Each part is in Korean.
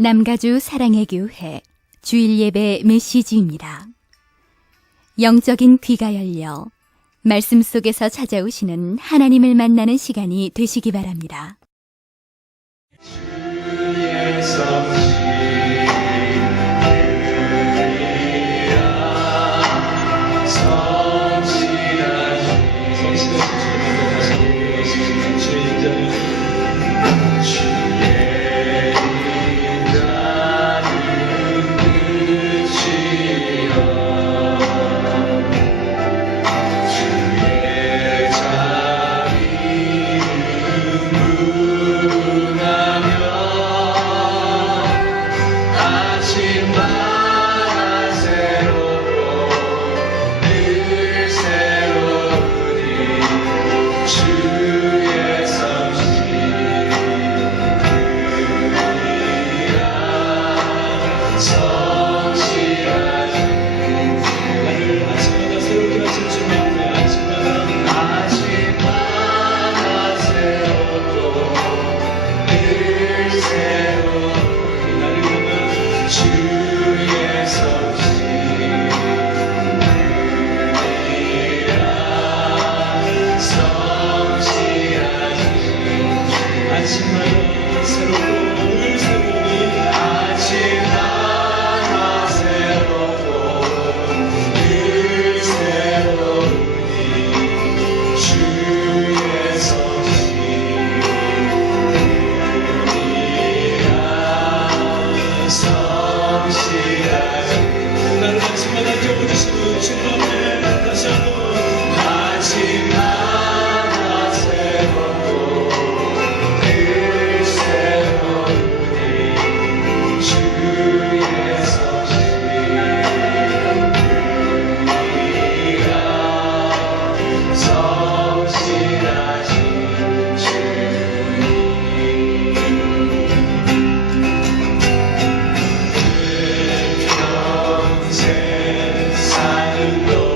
남가주 사랑의 교회 주일 예배 메시지입니다. 영적인 귀가 열려 말씀 속에서 찾아오시는 하나님을 만나는 시간이 되시기 바랍니다. 주의 성실 사는 것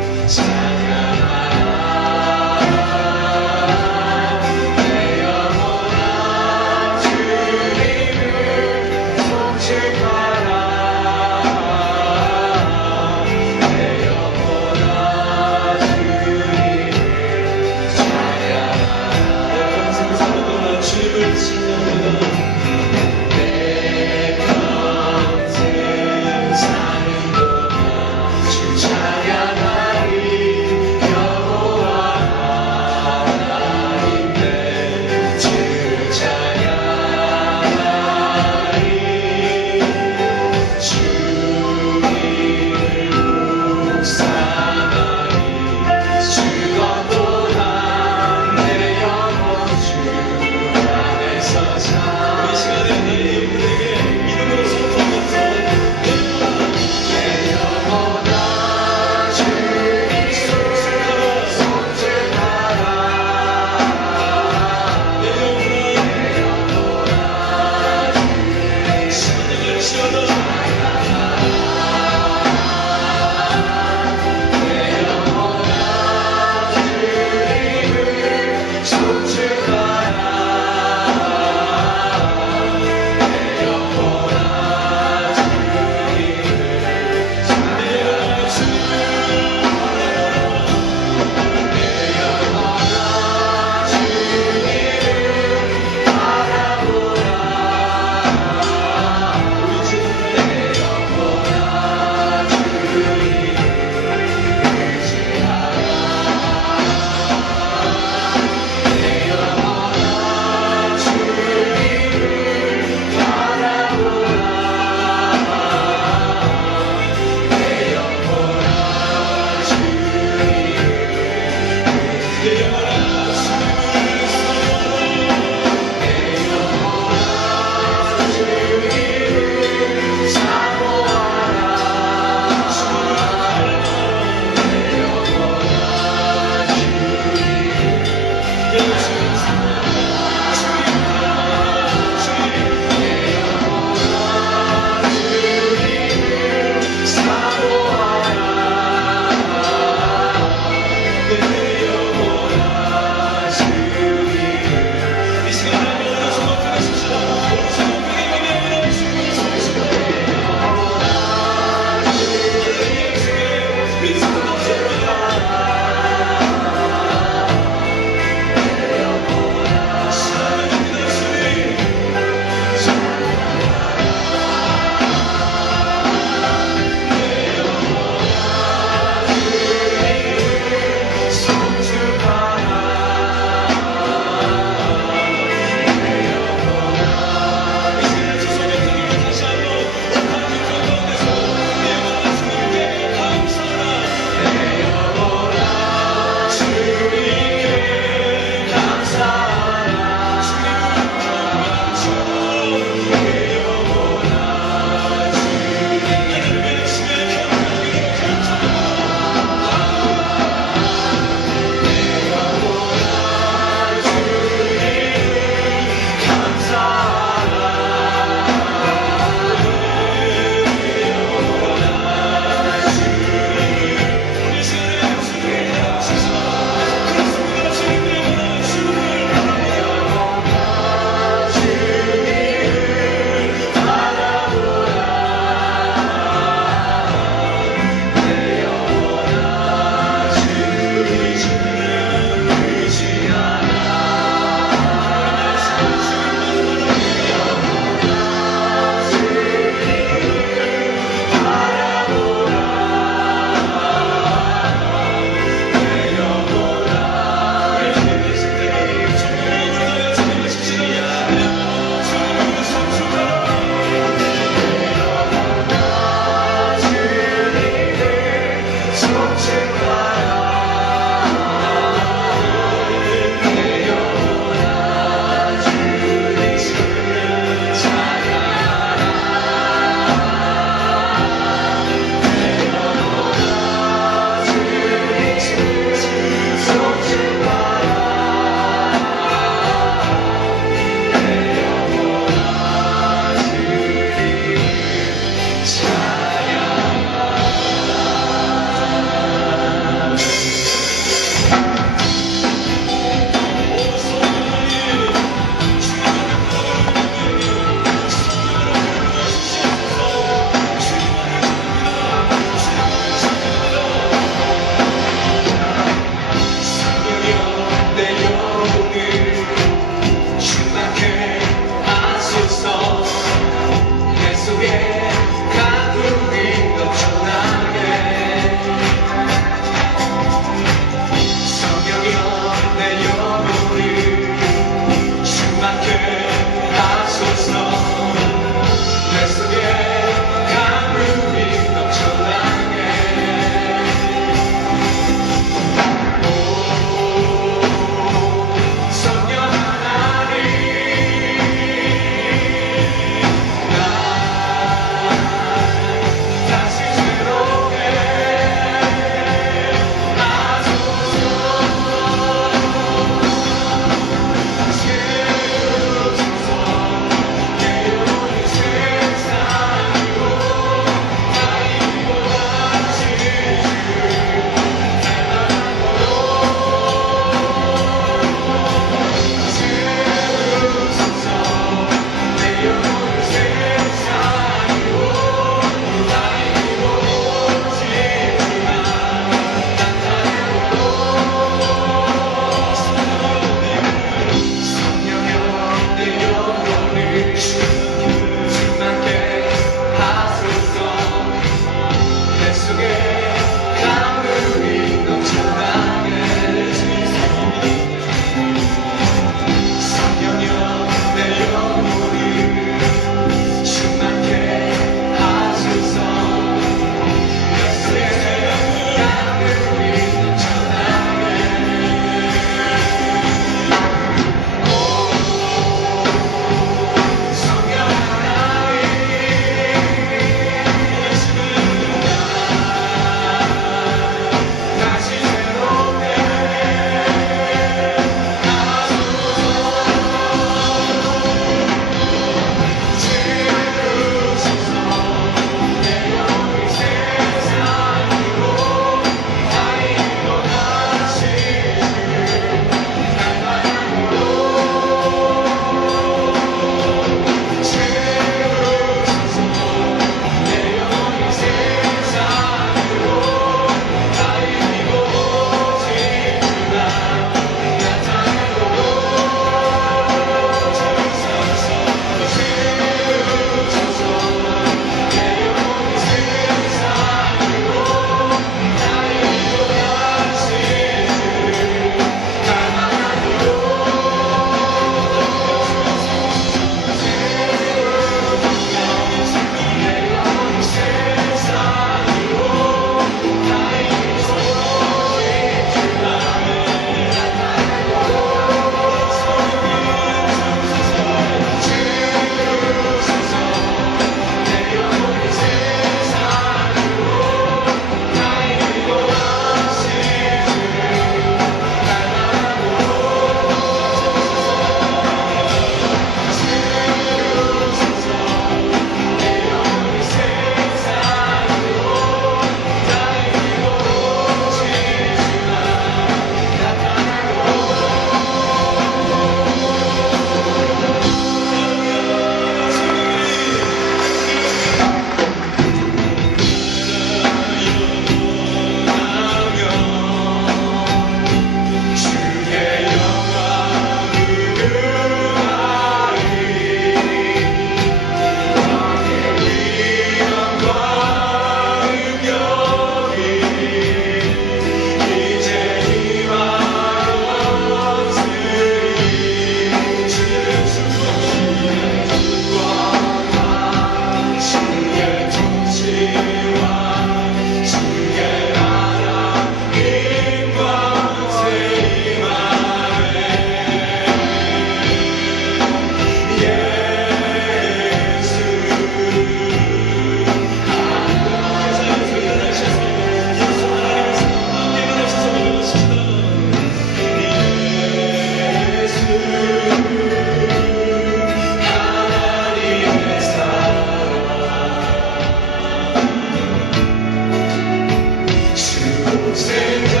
생각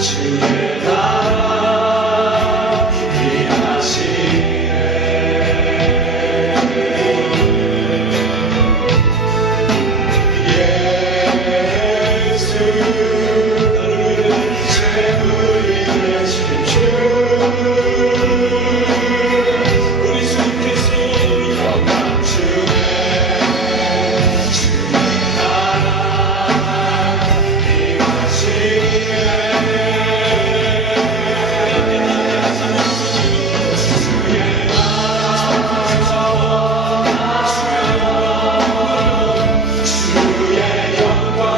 주의 나라 임하시네 예수 우리 주께서 영광 주네 주의 나라 임하시네 주의 나라 주의 영광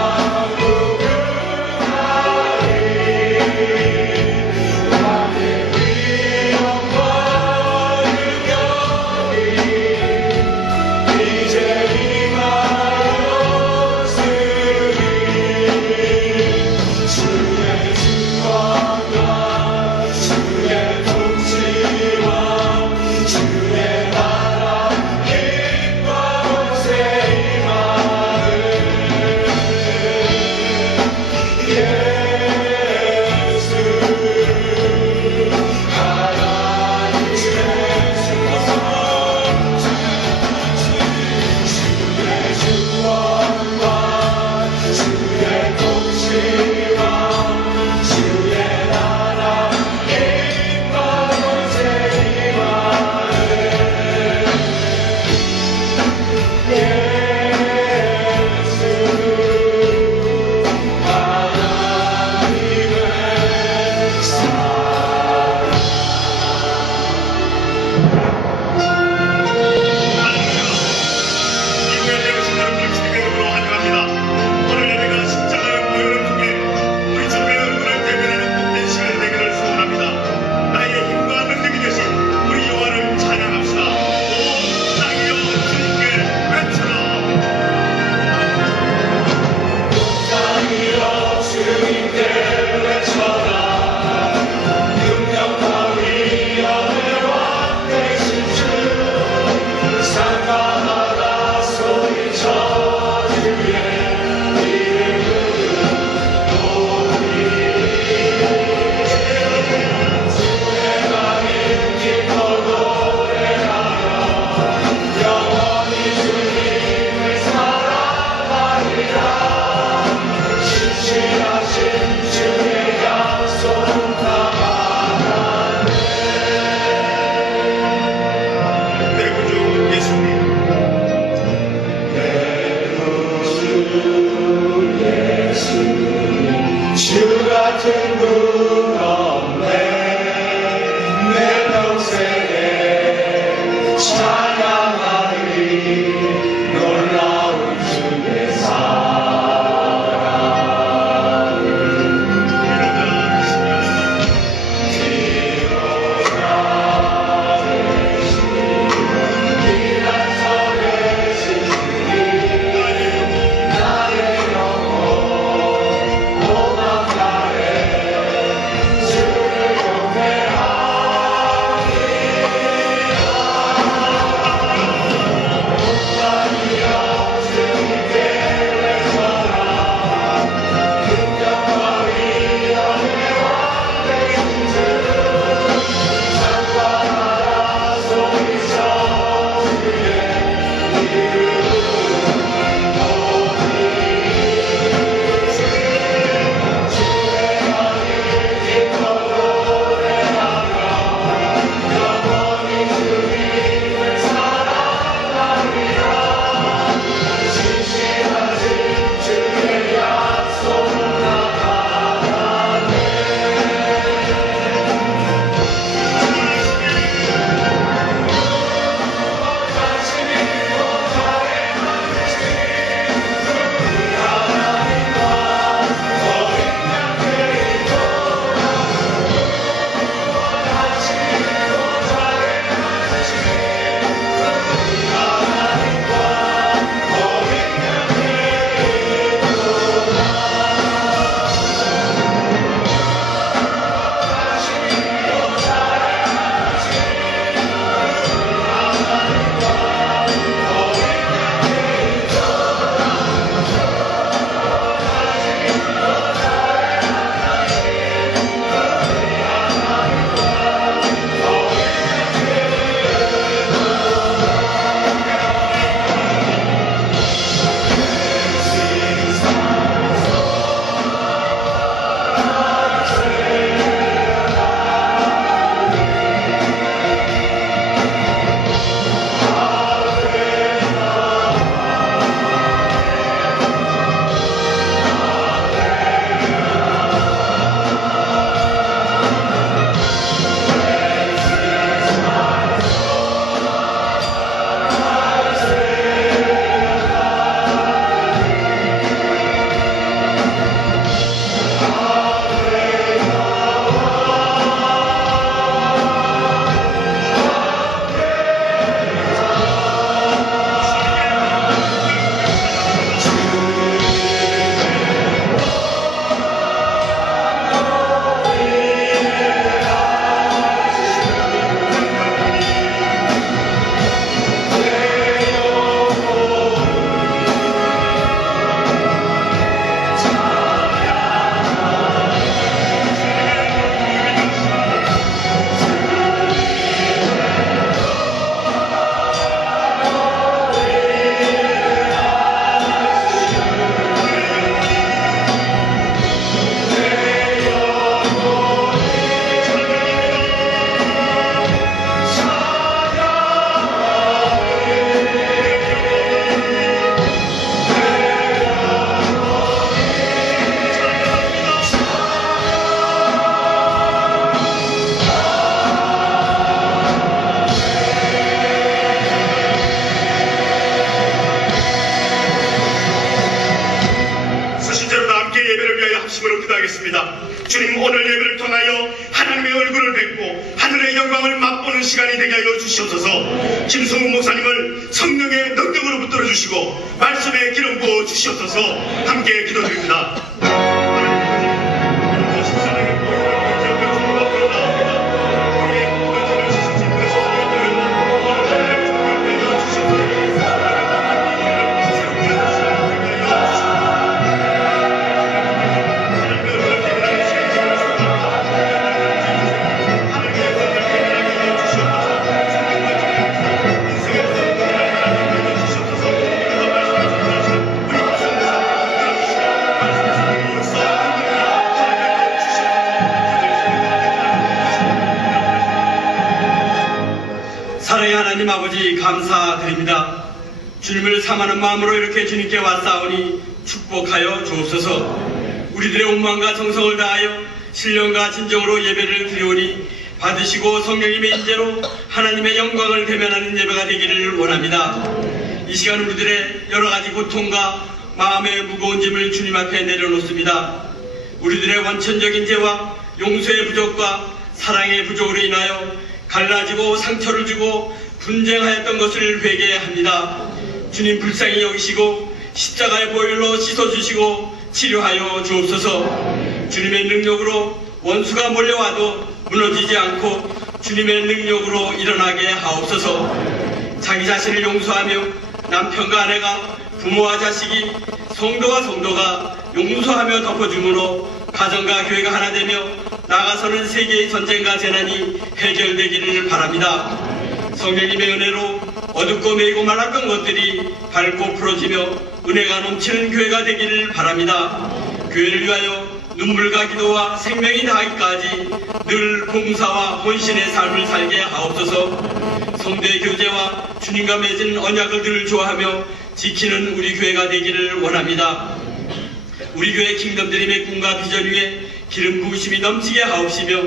주 같은 분 없네 내 평생에 찬양하리 놀라운 주의 사랑 주님, 오늘 예배를 통하여 하나님의 얼굴을 뵙고 하늘의 영광을 맛보는 시간이 되게 하여 주시옵소서. 김성훈 목사님을 성령의 능력으로 붙들어 주시고 말씀에 기름 부어 주시옵소서. 함께 기도드립니다. 사랑의 하나님 아버지, 감사드립니다. 주님을 사모하는 마음으로 이렇게 주님께 왔사오니 축복하여 주옵소서. 우리들의 온마음과 정성을 다하여 신령과 진정으로 예배를 드리오니 받으시고 성령님의 인재로 하나님의 영광을 대면하는 예배가 되기를 원합니다. 이 시간 우리들의 여러가지 고통과 마음의 무거운 짐을 주님 앞에 내려놓습니다. 우리들의 원천적인 죄와 용서의 부족과 사랑의 부족으로 인하여 갈라지고 상처를 주고 분쟁하였던 것을 회개합니다. 주님, 불쌍히 여기시고 십자가의 보혈로 씻어주시고 치료하여 주옵소서. 주님의 능력으로 원수가 몰려와도 무너지지 않고 주님의 능력으로 일어나게 하옵소서. 자기 자신을 용서하며 남편과 아내가, 부모와 자식이, 성도와 성도가 용서하며 덮어줌으로 가정과 교회가 하나 되며 나아가서는 세계의 전쟁과 재난이 해결되기를 바랍니다. 성령님의 은혜로 어둡고 매이고 말랐던 것들이 밝고 풀어지며 은혜가 넘치는 교회가 되기를 바랍니다. 교회를 위하여 눈물과 기도와 생명이 다하기까지 늘 봉사와 헌신의 삶을 살게 하옵소서. 성도의 교제와 주님과 맺은 언약을 늘 좋아하며 지키는 우리 교회가 되기를 원합니다. 우리 교회 킹덤드림의 꿈과 비전 위에 기름 부으심이 넘치게 하옵시며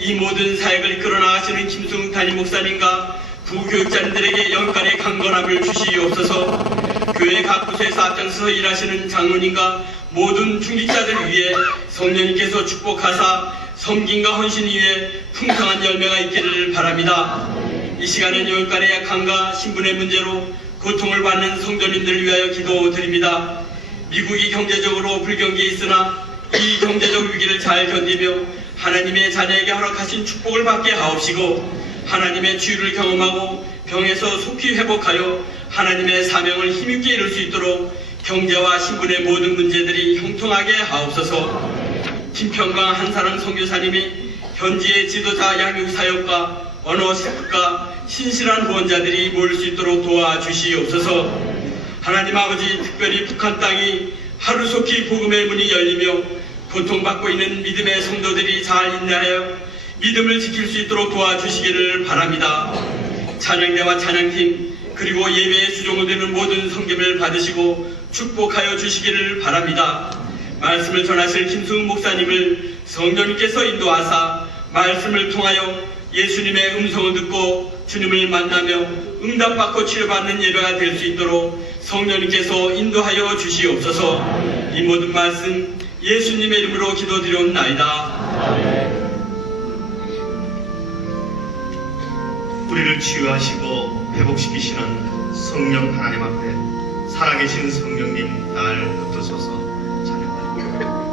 이 모든 사역을 이끌어 나가시는 김승욱 담임 목사님과 부교육자님들에게 영간의 강건함을 주시옵소서. 교회 각 부서에서 앞장서서 일하시는 장로님과 모든 중직자들 위해 성령님께서 축복하사 섬김과 헌신 위에 풍성한 열매가 있기를 바랍니다. 이 시간엔 영간의 약함과 신분의 문제로 고통을 받는 성도님들을 위하여 기도드립니다. 미국이 경제적으로 불경기에 있으나 이 경제적 위기를 잘 견디며 하나님의 자녀에게 허락하신 축복을 받게 하옵시고 하나님의 치유를 경험하고 병에서 속히 회복하여 하나님의 사명을 힘있게 이룰 수 있도록 경제와 신분의 모든 문제들이 형통하게 하옵소서. 김평광 한사람 선교사님이 현지의 지도자 양육 사역과 언어 습과 신실한 후원자들이 모일 수 있도록 도와주시옵소서. 하나님 아버지, 특별히 북한 땅이 하루속히 복음의 문이 열리며 고통받고 있는 믿음의 성도들이 잘 인내하여 믿음을 지킬 수 있도록 도와주시기를 바랍니다. 찬양대와 찬양팀 그리고 예배의 주종을 되는 모든 섬김을 받으시고 축복하여 주시기를 바랍니다. 말씀을 전하실 김승훈 목사님을 성령님께서 인도하사 말씀을 통하여 예수님의 음성을 듣고 주님을 만나며 응답받고 치료받는 예배가 될 수 있도록 성령님께서 인도하여 주시옵소서. 이 모든 말씀 예수님의 이름으로 기도드리옵나이다. 우리를 치유하시고 회복시키시는 성령 하나님 앞에 살아계신 성령님 날 붙드소서. 찬양합니다.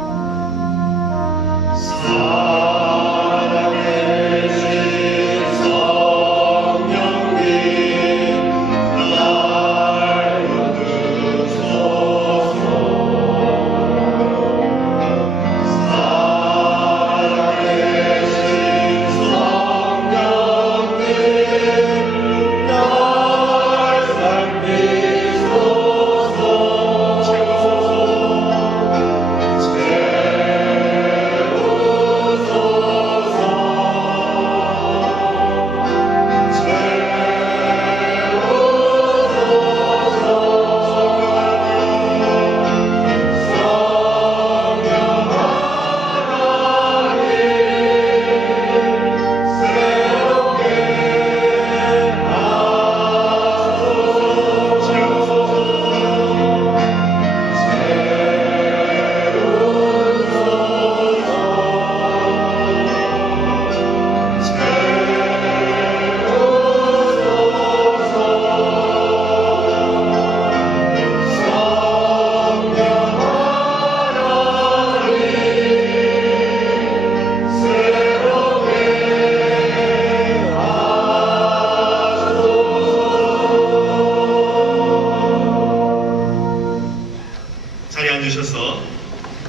주셔서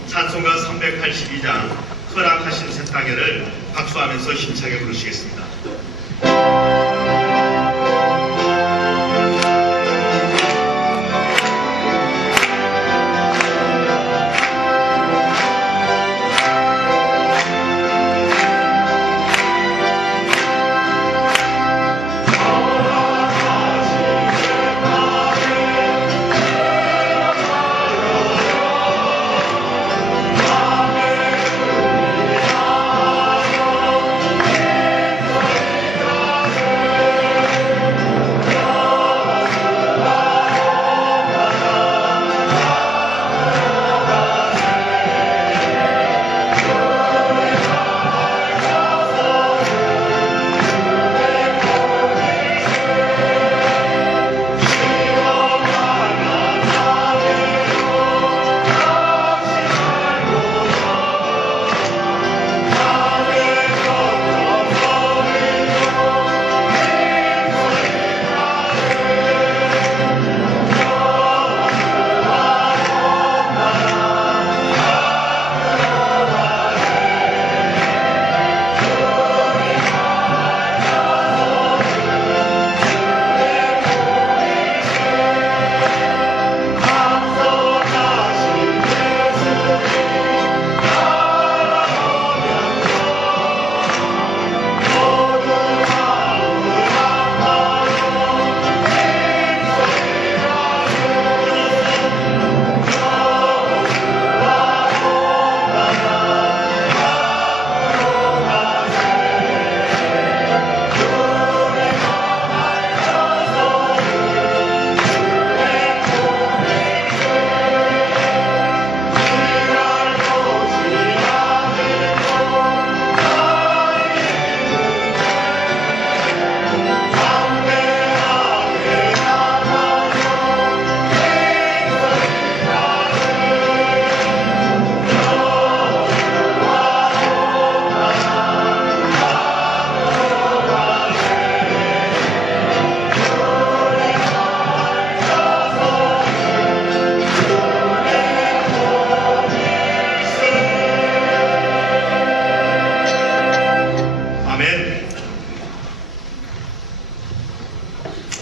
찬송가 382장 허락하신 새 땅에를 박수하면서 힘차게 부르시겠습니다.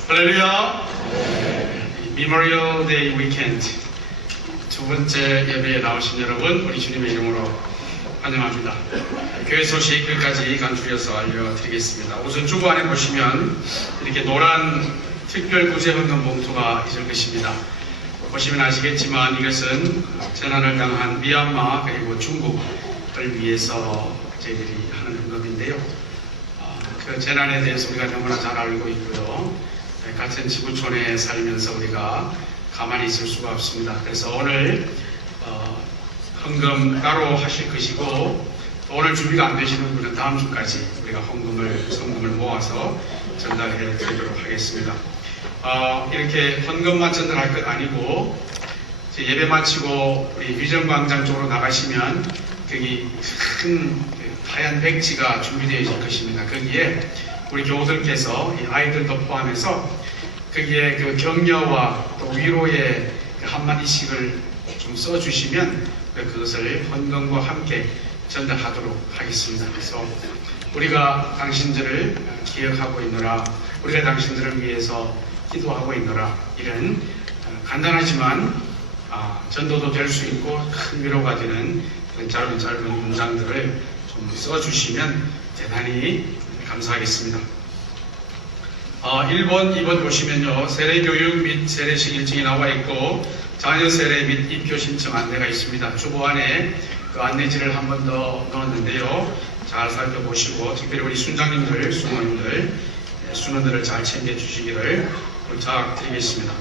할렐루야. 미모리얼 데이 위켄드 두 번째 예배에 나오신 여러분, 우리 주님의 이름으로 환영합니다. 교회 소식 끝까지 간추려서 알려드리겠습니다. 우선 주보 안에 보시면 이렇게 노란 특별 구제 헌금 봉투가 있을 것입니다. 보시면 아시겠지만 이것은 재난을 당한 미얀마 그리고 중국을 위해서 저희들이 하는 헌금인데요. 그 재난에 대해서 우리가 너무나 잘 알고 있고요. 같은 지구촌에 살면서 우리가 가만히 있을 수가 없습니다. 그래서 오늘 헌금 따로 하실 것이고, 또 오늘 준비가 안 되시는 분은 다음 주까지 우리가 성금을 모아서 전달해 드리도록 하겠습니다. 이렇게 헌금만 전달할 것 아니고, 예배 마치고 우리 위전광장 쪽으로 나가시면 거기 큰 하얀 백지가 준비되어 있을 것입니다. 거기에 우리 교우들께서 이 아이들도 포함해서 거기에 그 격려와 또 위로의 그 한마디씩을 좀 써주시면 그것을 헌금과 함께 전달하도록 하겠습니다. 그래서 우리가 당신들을 기억하고 있노라, 우리가 당신들을 위해서 기도하고 있노라, 이런 간단하지만 전도도 될 수 있고 큰 위로가 되는 그런 짧은 문장들을 좀 써주시면 대단히 감사하겠습니다. 1번, 2번 보시면요, 세례교육 및 세례식 일정이 나와 있고 자녀 세례 및 입교 신청 안내가 있습니다. 주보 안에 그 안내지를 한 번 더 넣었는데요, 잘 살펴보시고 특별히 우리 순장님들, 수모님들, 순원들을 잘 챙겨주시기를 부탁드리겠습니다.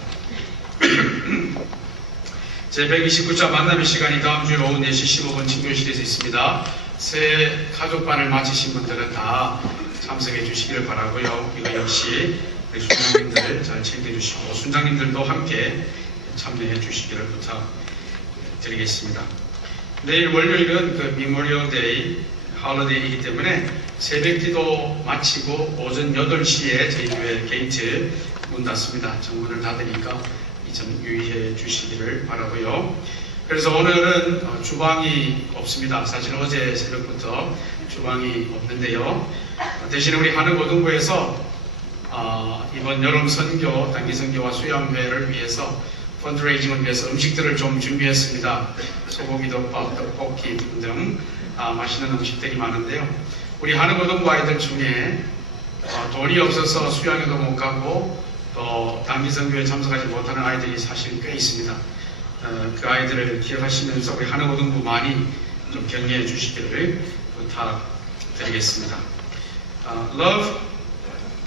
제129차 만남의 시간이 다음 주 오후 4시 15분 친교실에서 있습니다. 새 가족반을 마치신 분들은 다 참석해 주시기를 바라고요. 이거 역시 우리 순장님들 잘 챙겨주시고 순장님들도 함께 참여해 주시기를 부탁드리겠습니다. 내일 월요일은 그 미모리얼 데이 할러데이이기 때문에 새벽기도 마치고 오전 8시에 저희 교회 게이트 문 닫습니다. 정문을 닫으니까 이 점 유의해 주시기를 바라고요. 그래서 오늘은 주방이 없습니다. 사실 어제 새벽부터 주방이 없는데요. 대신에 우리 한흥고등부에서 이번 여름 선교, 단기 선교와 수양회를 위해서 펀드레이징을 위해서 음식들을 좀 준비했습니다. 소고기 덮밥, 떡볶이 등등 맛있는 음식들이 많은데요. 우리 한흥고등부 아이들 중에 돈이 없어서 수양회도 못 가고 또 단기 선교에 참석하지 못하는 아이들이 사실 꽤 있습니다. 그 아이들을 기억하시면서 우리 한흥고등부 많이 좀 격려해 주시기를 부탁드리겠습니다. Love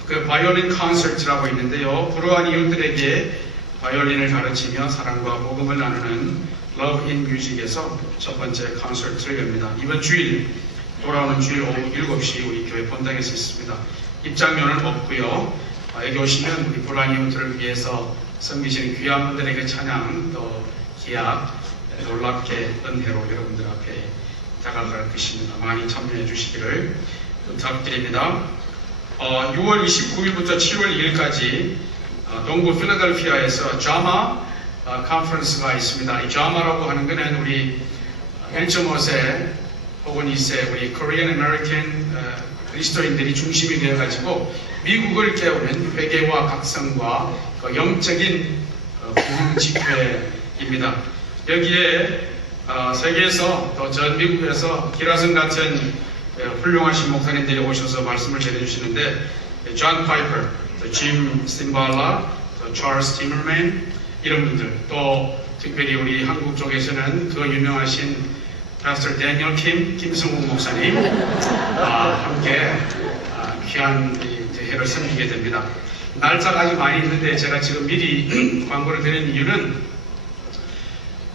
그 바이올린 콘서트라고 있는데요. 불우한 이웃들에게 바이올린을 가르치며 사랑과 복음을 나누는 Love in Music에서 첫 번째 콘서트를 엽니다. 이번 주일 돌아오는 주일 오후 7시 우리 교회 본당에서 있습니다. 입장료는 없고요. 여기 오시면 우리 불우한 이웃들을 위해서 섬기시는 귀한 분들에게 찬양 또 기약 놀랍게 은혜로 여러분들 앞에 다가갈 것입니다. 많이 참여해 주시기를 부탁드립니다. 6월 29일부터 7월 2일까지 동부 필라델피아에서 자마 컨퍼런스가 있습니다. 이 자마라고 하는 것은 우리 1.5세 혹은 2세 우리 Korean American 그리스도인들이 중심이 되어가지고 미국을 깨우는 회개와 각성과 그 영적인 부흥 집회입니다. 여기에 세계에서 또 전 미국에서 기라성 같은 훌륭하신 목사님들이 오셔서 말씀을 전해주시는데 존 파이퍼, 짐 스팀발라, 찰스 티머맨 이런 분들 또 특별히 우리 한국 쪽에서는 그 유명하신 파스터 데니얼 김성욱 목사님 함께 귀한 대회를 섬기게 됩니다. 날짜가 아주 많이 있는데 제가 지금 미리 광고를 드리는 이유는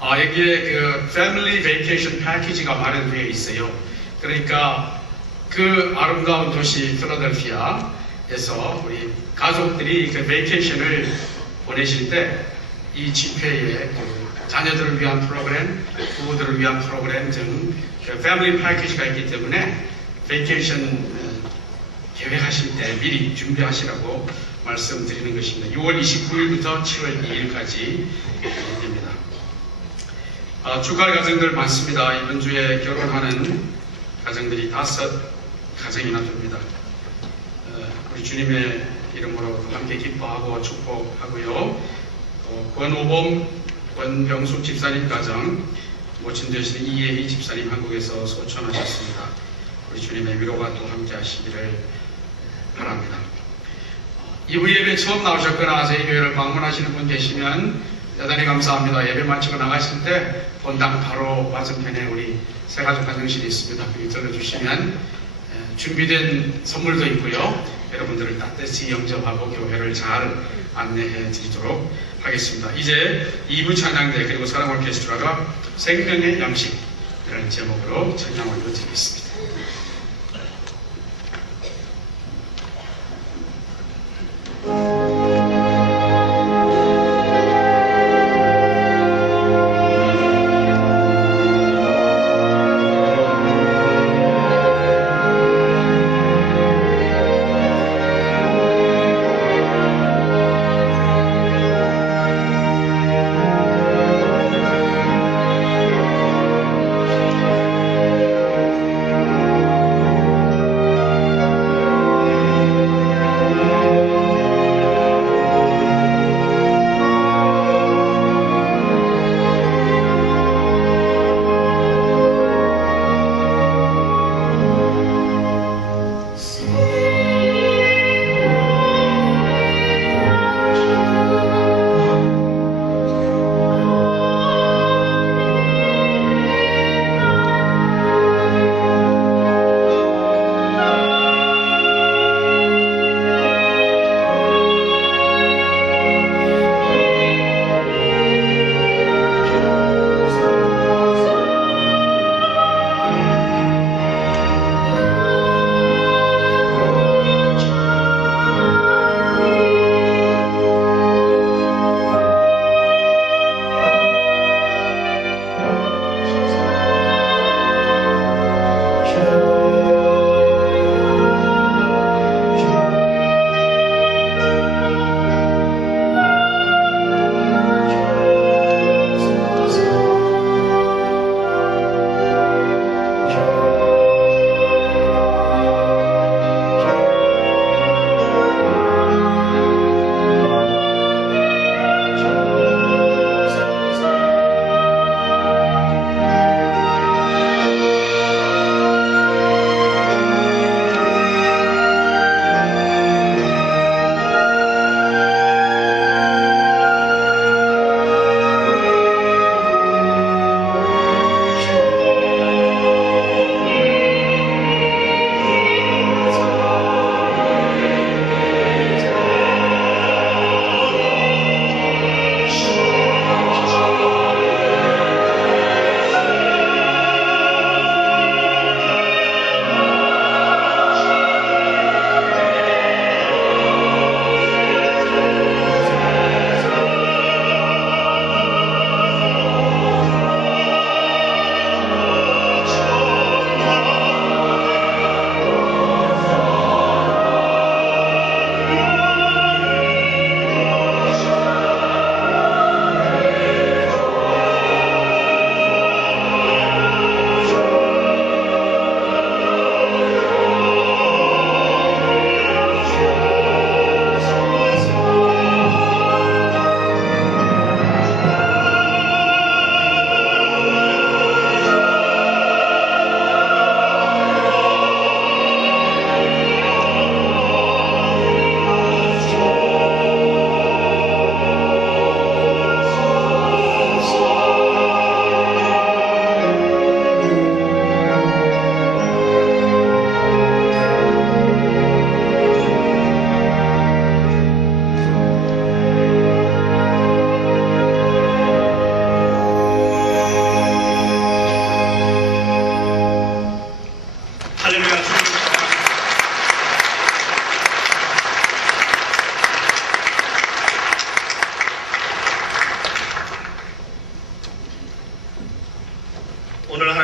여기에 그 패밀리 베이케이션 패키지가 마련되어 있어요. 그러니까 그 아름다운 도시 필라델피아에서 우리 가족들이 그 베이케이션을 보내실 때 이 집회에 자녀들을 위한 프로그램, 부부들을 위한 프로그램 등 패밀리 패키지가 있기 때문에 베이케이션 계획하실 때 미리 준비하시라고 말씀드리는 것입니다. 6월 29일부터 7월 2일까지 됩니다. 축하할 가정들 많습니다. 이번 주에 결혼하는 가정들이 5 가정이나 됩니다. 우리 주님의 이름으로 함께 기뻐하고 축복하고요. 권오범, 권병숙 집사님 가정, 모친 되시는 이예희 집사님 한국에서 소천하셨습니다. 우리 주님의 위로가 또 함께 하시기를 바랍니다. 이부 예배 처음 나오셨거나 저희 교회를 방문하시는 분 계시면 대단히 감사합니다. 예배 마치고 나가실 때 본당 바로 맞은편에 우리 새가족 화장실이 있습니다. 거기 들러주시면 준비된 선물도 있고요. 여러분들을 따뜻히 영접하고 교회를 잘 안내해 드리도록 하겠습니다. 이제 2부 찬양대 그리고 사랑 오케스트라가 생명의 양식이라는 제목으로 찬양을 드리겠습니다.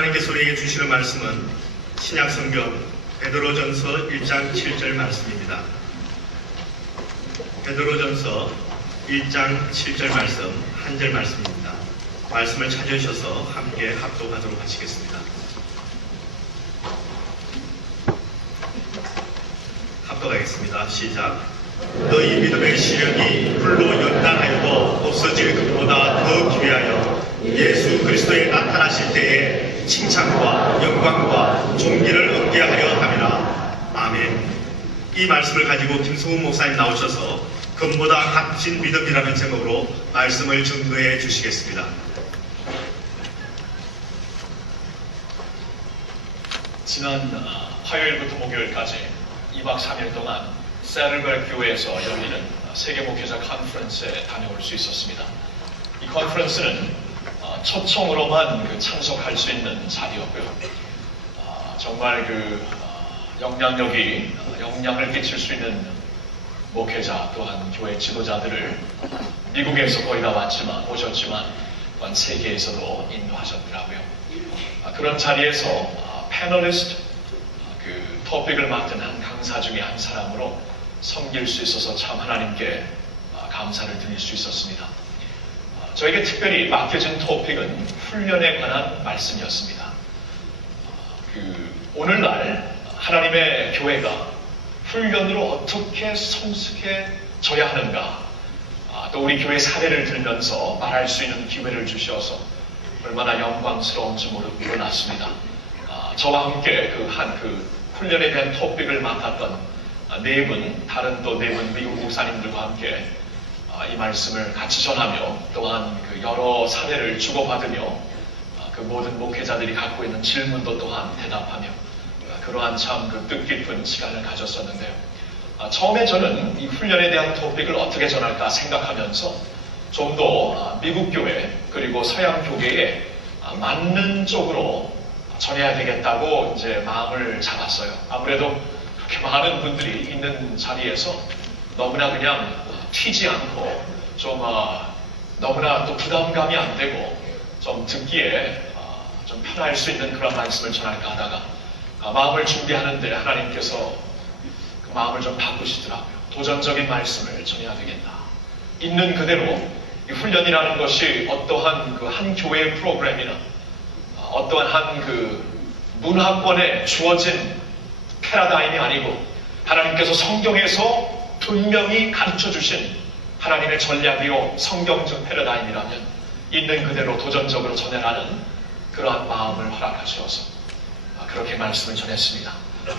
하나님께서 우리에게 주시는 말씀은 신약성경 베드로전서 1장 7절 말씀입니다. 베드로전서 1장 7절 말씀, 한 절 말씀입니다. 말씀을 찾으셔서 함께 합독하도록 하시겠습니다. 합독하겠습니다. 시작. 너희 믿음의 시력이 불로 연단하여도 없어질 것보다 더 귀하여 예수 그리스도에 나타나실 때에 칭찬과 영광과 존귀를 얻게 하려 함이라. 아멘. 이 말씀을 가지고 김성훈 목사님 나오셔서 금보다 값진 믿음이라는 제목으로 말씀을 증거해 주시겠습니다. 지난 화요일부터 목요일까지 2박 3일 동안 세르벨 교회에서 열리는 세계 목회자 컨퍼런스에 다녀올 수 있었습니다. 이 컨퍼런스는 초청으로만 참석할 수 있는 자리였고요. 정말 영향을 끼칠 수 있는 목회자 또한 교회 지도자들을 미국에서 거의 다 오셨지만 또한 세계에서도 인도하셨더라고요. 그런 자리에서 패널리스트 토픽을 맡은 한 강사 중에 한 사람으로 섬길 수 있어서 참 하나님께 감사를 드릴 수 있었습니다. 저에게 특별히 맡겨진 토픽은 훈련에 관한 말씀이었습니다. 오늘날 하나님의 교회가 훈련으로 어떻게 성숙해져야 하는가, 또 우리 교회 사례를 들면서 말할 수 있는 기회를 주셔서 얼마나 영광스러운지 몰랐습니다. 저와 함께 훈련에 대한 토픽을 맡았던 다른 또 네 분 미국 목사님들과 함께 이 말씀을 같이 전하며 또한 여러 사례를 주고받으며 모든 목회자들이 갖고 있는 질문도 또한 대답하며 그러한 참 뜻깊은 시간을 가졌었는데요. 처음에 저는 이 훈련에 대한 토픽을 어떻게 전할까 생각하면서 좀 더 미국 교회 그리고 서양 교계에 맞는 쪽으로 전해야 되겠다고 이제 마음을 잡았어요. 아무래도 그렇게 많은 분들이 있는 자리에서 너무나 그냥 튀지 않고 좀 너무나 또 부담감이 안 되고 좀 듣기에 좀 편할 수 있는 그런 말씀을 전할까 하다가 마음을 준비하는데 하나님께서 그 마음을 좀 바꾸시더라고요. 도전적인 말씀을 전해야 되겠다. 있는 그대로 이 훈련이라는 것이 어떠한 한 교회의 프로그램이나 어떠한 한 문화권에 주어진 패러다임이 아니고 하나님께서 성경에서 분명히 가르쳐 주신 하나님의 전략이요 성경적 패러다임이라면 있는 그대로 도전적으로 전해라는 그러한 마음을 허락하셔서 그렇게 말씀을 전했습니다.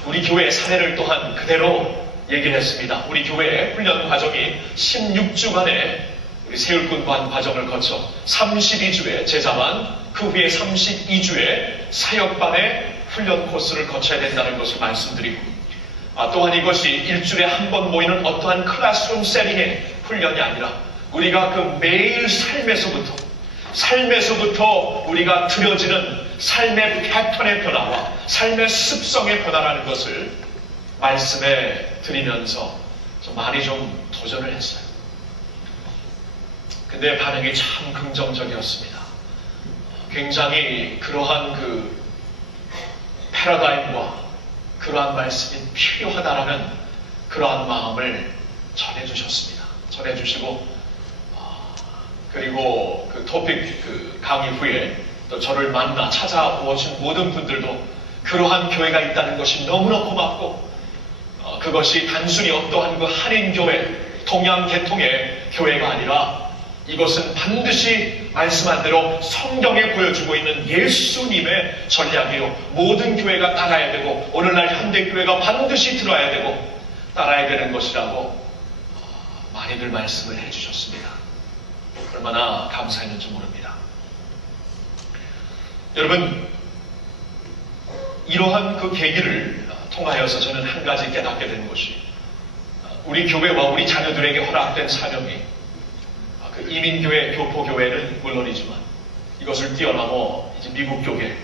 우리 교회의 사례를 또한 그대로 얘기를 했습니다. 우리 교회의 훈련 과정이 16주간의 우리 세울꾼반 과정을 거쳐 32주의 제자반, 그 후에 32주의 사역반의 훈련 코스를 거쳐야 된다는 것을 말씀드리고 또한 이것이 일주일에 한 번 모이는 어떠한 클래스룸 세팅의 훈련이 아니라 우리가 매일 삶에서부터 우리가 드려지는 삶의 패턴의 변화와 삶의 습성의 변화라는 것을 말씀해 드리면서 좀 많이 좀 도전을 했어요. 근데 반응이 참 긍정적이었습니다. 굉장히 그러한 패러다임과 그러한 말씀이 필요하다라는 그러한 마음을 전해주셨습니다. 전해주시고 그리고 토픽 강의 후에 또 저를 만나 찾아오신 모든 분들도 그러한 교회가 있다는 것이 너무나 고맙고 그것이 단순히 어떠한 한인교회, 동양계통의 교회가 아니라 이것은 반드시 말씀한 대로 성경에 보여주고 있는 예수님의 전략이요. 모든 교회가 따라야 되고 오늘날 현대교회가 반드시 들어야 되고 따라야 되는 것이라고 많이들 말씀을 해주셨습니다. 얼마나 감사했는지 모릅니다. 여러분, 이러한 계기를 통하여서 저는 한 가지 깨닫게 된 것이 우리 교회와 우리 자녀들에게 허락된 사명이 이민교회, 교포교회는 물론이지만 이것을 뛰어넘어 이제 미국 교회,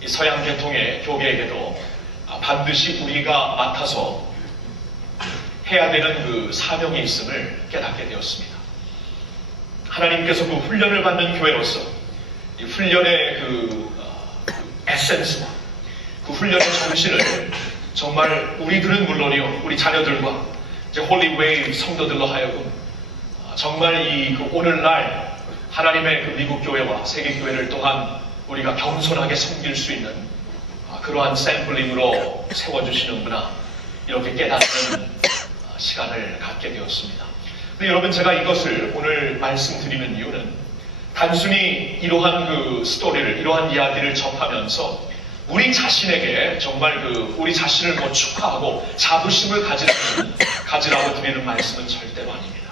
이 서양 계통의 교회에게도 반드시 우리가 맡아서 해야 되는 사명이 있음을 깨닫게 되었습니다. 하나님께서 훈련을 받는 교회로서 이 훈련의 에센스와 그 훈련의 정신을 정말 우리들은 물론이요, 우리 자녀들과 이제 홀리 웨이 성도들로 하여금 정말 그 오늘날 하나님의 그 미국 교회와 세계 교회를 또한 우리가 겸손하게 섬길 수 있는 그러한 샘플링으로 세워주시는구나, 이렇게 깨닫는 시간을 갖게 되었습니다. 근데 여러분, 제가 이것을 오늘 말씀드리는 이유는 단순히 이러한 그 스토리를, 이러한 이야기를 접하면서 우리 자신에게 정말 우리 자신을 축하하고 자부심을 가지라고 드리는 말씀은 절대로 아닙니다.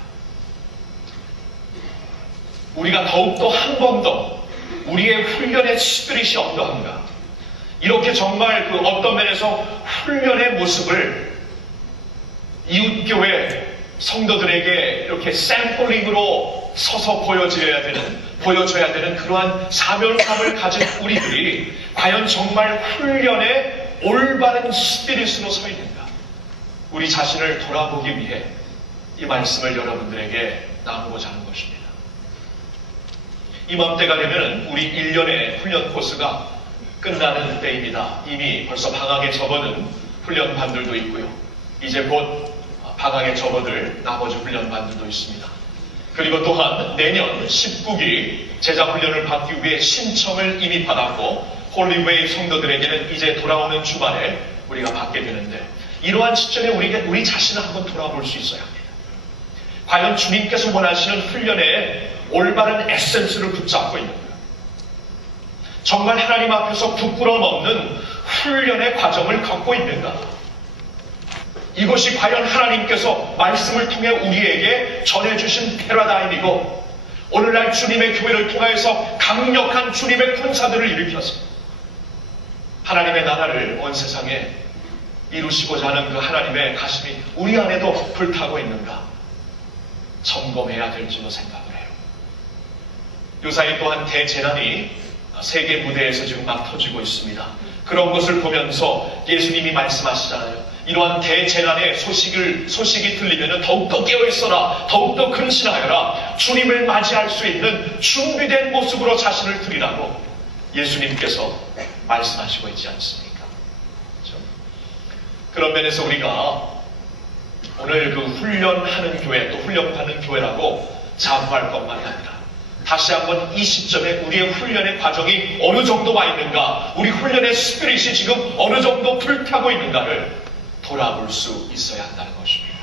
우리가 더욱더 한 번 더 우리의 훈련의 스피릿이 어떠한가, 이렇게 정말 어떤 면에서 훈련의 모습을 이웃교회 성도들에게 이렇게 샘플링으로 서서 보여줘야 되는 그러한 사명감을 가진 우리들이 과연 정말 훈련의 올바른 스피릿으로 서 있는가, 우리 자신을 돌아보기 위해 이 말씀을 여러분들에게 나누고자 하는 것입니다. 이맘때가 되면 우리 1년의 훈련 코스가 끝나는 때입니다. 이미 벌써 방학에 접어든 훈련반들도 있고요. 이제 곧 방학에 접어들 나머지 훈련반들도 있습니다. 그리고 또한 내년 19기 제자훈련을 받기 위해 신청을 이미 받았고 홀리웨이 성도들에게는 이제 돌아오는 주말에 우리가 받게 되는데, 이러한 시점에 우리 자신을 한번 돌아볼 수 있어야 합니다. 과연 주님께서 원하시는 훈련의 올바른 에센스를 붙잡고 있는가, 정말 하나님 앞에서 부끄러움 없는 훈련의 과정을 걷고 있는가, 이것이 과연 하나님께서 말씀을 통해 우리에게 전해주신 패러다임이고 오늘날 주님의 교회를 통하여서 강력한 주님의 군사들을 일으켜서 하나님의 나라를 온 세상에 이루시고자 하는 그 하나님의 가심이 우리 안에도 불타고 있는가 점검해야 될 줄로 생각을 해요. 요사이 또한 대재난이 세계 무대에서 지금 막 터지고 있습니다. 그런 것을 보면서 예수님이 말씀하시잖아요. 이러한 대재난의 소식이 들리면 더욱더 깨어있어라, 더욱더 근신하여라, 주님을 맞이할 수 있는 준비된 모습으로 자신을 드리라고 예수님께서 말씀하시고 있지 않습니까? 그렇죠? 그런 면에서 우리가 오늘 그 훈련하는 교회, 또 훈련받는 교회라고 자부할 것만이 아니라 다시 한번 이 시점에 우리의 훈련의 과정이 어느 정도 와 있는가, 우리 훈련의 스피릿이 지금 어느 정도 불타고 있는가를 돌아볼 수 있어야 한다는 것입니다.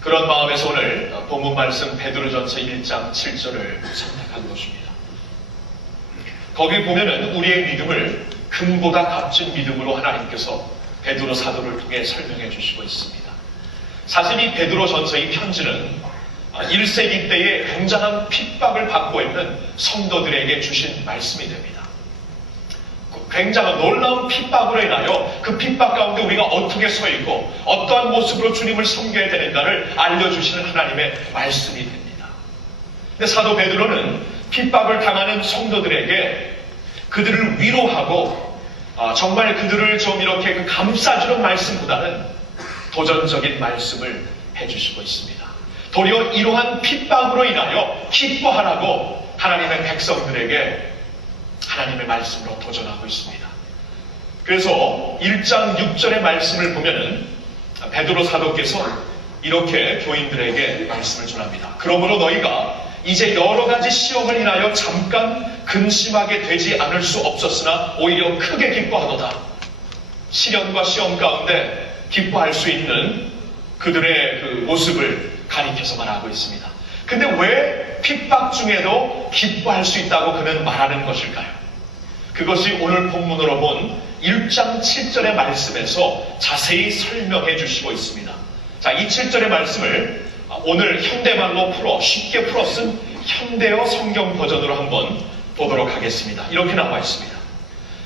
그런 마음에서 오늘 본문 말씀 베드로전서 1장 7절을 선택한 것입니다. 거기 보면은 우리의 믿음을 금보다 값진 믿음으로 하나님께서 베드로 사도를 통해 설명해 주시고 있습니다. 사실 이 베드로전서 이 편지는 1세기 때에 굉장한 핍박을 받고 있는 성도들에게 주신 말씀이 됩니다. 굉장한 놀라운 핍박으로 인하여 그 핍박 가운데 우리가 어떻게 서 있고 어떠한 모습으로 주님을 섬겨야 되는가를 알려주시는 하나님의 말씀이 됩니다. 근데 사도 베드로는 핍박을 당하는 성도들에게 그들을 위로하고 정말 그들을 좀 이렇게 감싸주는 말씀보다는 도전적인 말씀을 해주시고 있습니다. 도리어 이러한 핍박으로 인하여 기뻐하라고 하나님의 백성들에게 하나님의 말씀으로 도전하고 있습니다. 그래서 1장 6절의 말씀을 보면은 베드로 사도께서 이렇게 교인들에게 말씀을 전합니다. 그러므로 너희가 이제 여러 가지 시험을 인하여 잠깐 근심하게 되지 않을 수 없었으나 오히려 크게 기뻐하도다. 시련과 시험 가운데 기뻐할 수 있는 그들의 그 모습을 가리켜서 말하고 있습니다. 근데 왜 핍박 중에도 기뻐할 수 있다고 그는 말하는 것일까요? 그것이 오늘 본문으로 본 1장 7절의 말씀에서 자세히 설명해 주시고 있습니다. 자, 이 7절의 말씀을 오늘 현대말로 쉽게 풀어 쓴 현대어 성경 버전으로 한번 보도록 하겠습니다. 이렇게 나와 있습니다.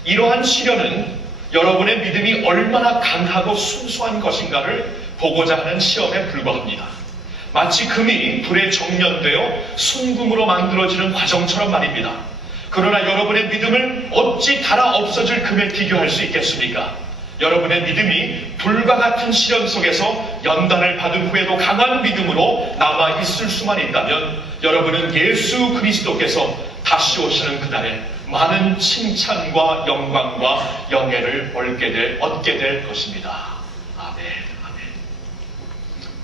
이러한 시련은 여러분의 믿음이 얼마나 강하고 순수한 것인가를 보고자 하는 시험에 불과합니다. 마치 금이 불에 정련되어 순금으로 만들어지는 과정처럼 말입니다. 그러나 여러분의 믿음을 어찌 달아 없어질 금에 비교할 수 있겠습니까? 여러분의 믿음이 불과 같은 시련 속에서 연단을 받은 후에도 강한 믿음으로 남아 있을 수만 있다면 여러분은 예수 그리스도께서 다시 오시는 그날에 많은 칭찬과 영광과 영예를 얻게 될 것입니다. 아멘, 아멘.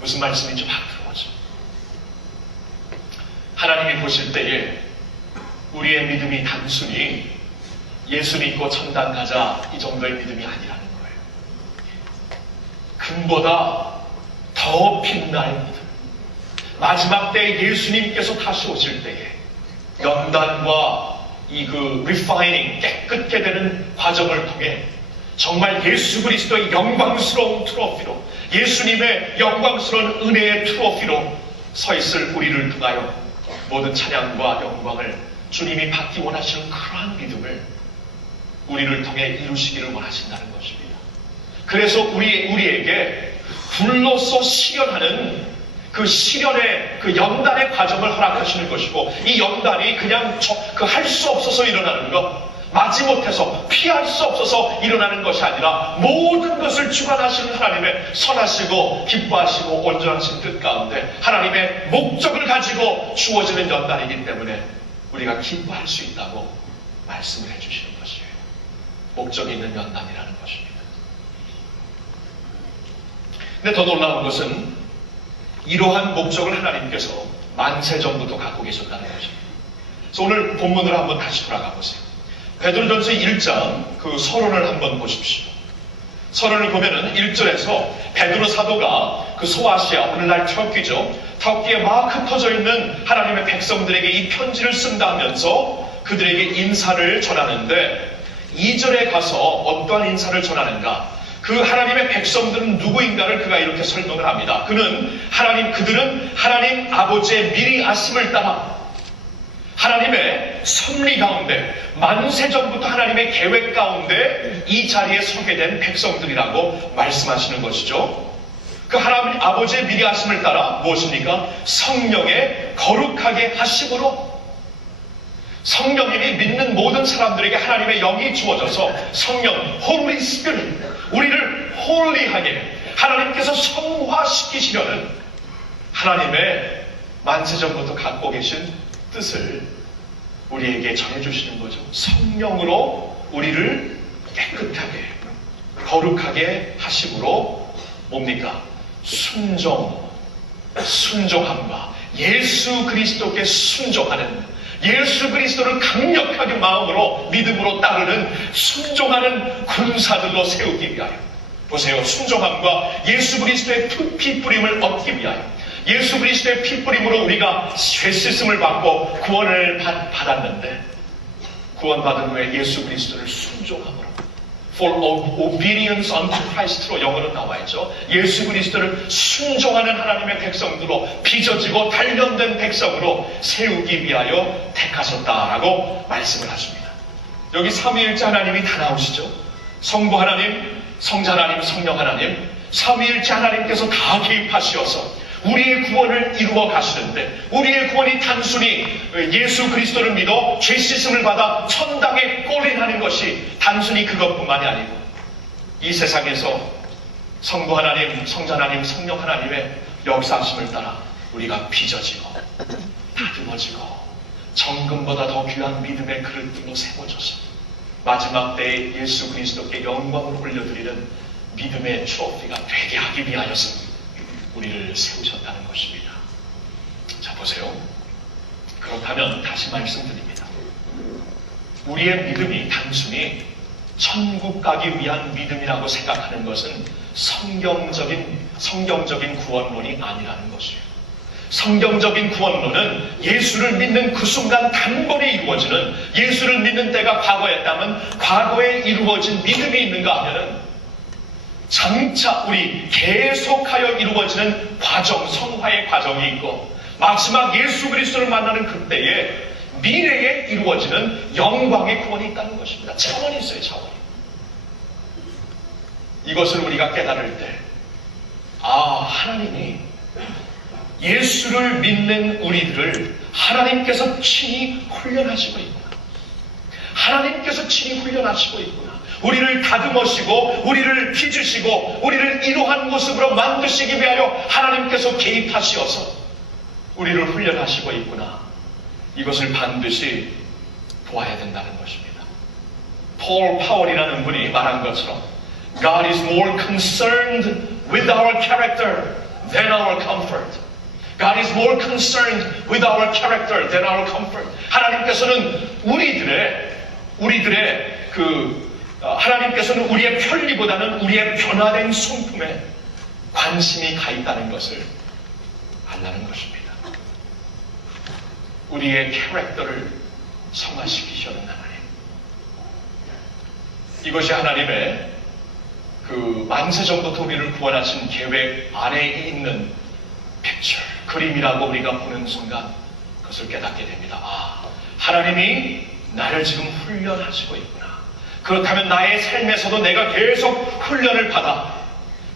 무슨 말씀인지 확 들어오죠. 하나님이 보실 때에 우리의 믿음이 단순히 예수 믿고 천당 가자 이 정도의 믿음이 아니라는 거예요. 금보다 더 빛날 믿음. 마지막 때에 예수님께서 다시 오실 때에 연단과 리파이닝, 깨끗게 되는 과정을 통해 정말 예수 그리스도의 영광스러운 트로피로, 예수님의 영광스러운 은혜의 트로피로 서 있을 우리를 통하여 모든 찬양과 영광을 주님이 받기 원하시는 그러한 믿음을 우리를 통해 이루시기를 원하신다는 것입니다. 그래서 우리에게 불로서 실현하는 그 실현의 그 연단의 과정을 허락하시는 것이고, 이 연단이 그냥 할 수 없어서 일어나는 것, 마지못해서 피할 수 없어서 일어나는 것이 아니라 모든 것을 주관하시는 하나님의 선하시고 기뻐하시고 온전하신 뜻 가운데 하나님의 목적을 가지고 주어지는 연단이기 때문에 우리가 기뻐할 수 있다고 말씀을 해주시는 것이에요. 목적이 있는 연단이라는 것입니다. 근데 더 놀라운 것은 이러한 목적을 하나님께서 만세전부터 갖고 계셨다는 것입니다. 그래서 오늘 본문으로 한번 다시 돌아가 보세요. 베드로전서 1장 그 서론을 한번 보십시오. 서론을 보면은 1절에서 베드로 사도가 그 소아시아, 오늘날 터키죠. 터키에 막 흩어져 있는 하나님의 백성들에게 이 편지를 쓴다 하면서 그들에게 인사를 전하는데, 2절에 가서 어떠한 인사를 전하는가? 그 하나님의 백성들은 누구인가를 그가 이렇게 설명을 합니다. 그들은 하나님 아버지의 미리 아심을 따라 하나님의 섭리 가운데, 만세전부터 하나님의 계획 가운데 이 자리에 서게 된 백성들이라고 말씀하시는 것이죠. 그 하나님 아버지의 미리 아심을 따라 무엇입니까? 성령의 거룩하게 하심으로, 성령님이 믿는 모든 사람들에게 하나님의 영이 주어져서 성령, Holy Spirit, 우리를 홀리하게 하나님께서 성화시키시려는 하나님의 만세전부터 갖고 계신 뜻을 우리에게 전해주시는 거죠. 성령으로 우리를 깨끗하게, 거룩하게 하심으로 뭡니까? 순종함과 예수 그리스도께 순종하는, 예수 그리스도를 강력하게 마음으로 믿음으로 따르는 순종하는 군사들로 세우기 위하여, 보세요. 순종함과 예수 그리스도의 피 뿌림을 얻기 위하여, 예수 그리스도의 피 뿌림으로 우리가 죄 씻음을 받고 구원을 받았는데, 구원받은 후에 예수 그리스도를 순종함으로, for obedience unto Christ로 영어로 나와 있죠. 예수 그리스도를 순종하는 하나님의 백성들로, 빚어지고 단련된 백성으로 세우기 위하여 택하셨다라고 말씀을 하십니다. 여기 삼위일체 하나님이 다 나오시죠. 성부 하나님, 성자 하나님, 성령 하나님, 삼위일체 하나님께서 다 개입하시어서 우리의 구원을 이루어 가시는데, 우리의 구원이 단순히 예수 그리스도를 믿어 죄 씻음을 받아 천당에 꼴인하는 것이 단순히 그것뿐만이 아니고, 이 세상에서 성부 하나님, 성자 하나님, 성령 하나님의 역사하심을 따라 우리가 빚어지고 다듬어지고 정금보다 더 귀한 믿음의 그릇들로 세워져서 마지막 때에 예수 그리스도께 영광을 올려드리는 믿음의 트로피가 되게 하기 위하여서 우리를 세우셨다는 것입니다. 자, 보세요. 그렇다면 다시 말씀드립니다. 우리의 믿음이 단순히 천국 가기 위한 믿음이라고 생각하는 것은 성경적인 구원론이 아니라는 것이에요. 성경적인 구원론은 예수를 믿는 그 순간 단번에 이루어지는, 예수를 믿는 때가 과거였다면 과거에 이루어진 믿음이 있는가 하면은 장차 우리 계속하여 이루어지는 과정, 성화의 과정이 있고, 마지막 예수 그리스도를 만나는 그때에 미래에 이루어지는 영광의 구원이 있다는 것입니다. 차원이 있어요, 차원이. 이것을 우리가 깨달을 때, 하나님이 예수를 믿는 우리들을 하나님께서 친히 훈련하시고 있구나. 하나님께서 친히 훈련하시고 있구나. 우리를 다듬으시고 우리를 빚으시고 우리를 이러한 모습으로 만드시기 위하여 하나님께서 개입하시어서 우리를 훈련하시고 있구나. 이것을 반드시 보아야 된다는 것입니다. 폴 파월이라는 분이 말한 것처럼 God is more concerned with our character than our comfort. God is more concerned with our character than our comfort. 하나님께서는 하나님께서는 우리의 편리보다는 우리의 변화된 성품에 관심이 가 있다는 것을 알라는 것입니다. 우리의 캐릭터를 성화시키시는 하나님. 이것이 하나님의 만세전부터 우리를 구원하신 계획 안에 있는 픽처, 그림이라고 우리가 보는 순간 그것을 깨닫게 됩니다. 하나님이 나를 지금 훈련하시고 있구나. 그렇다면 나의 삶에서도 내가 계속 훈련을 받아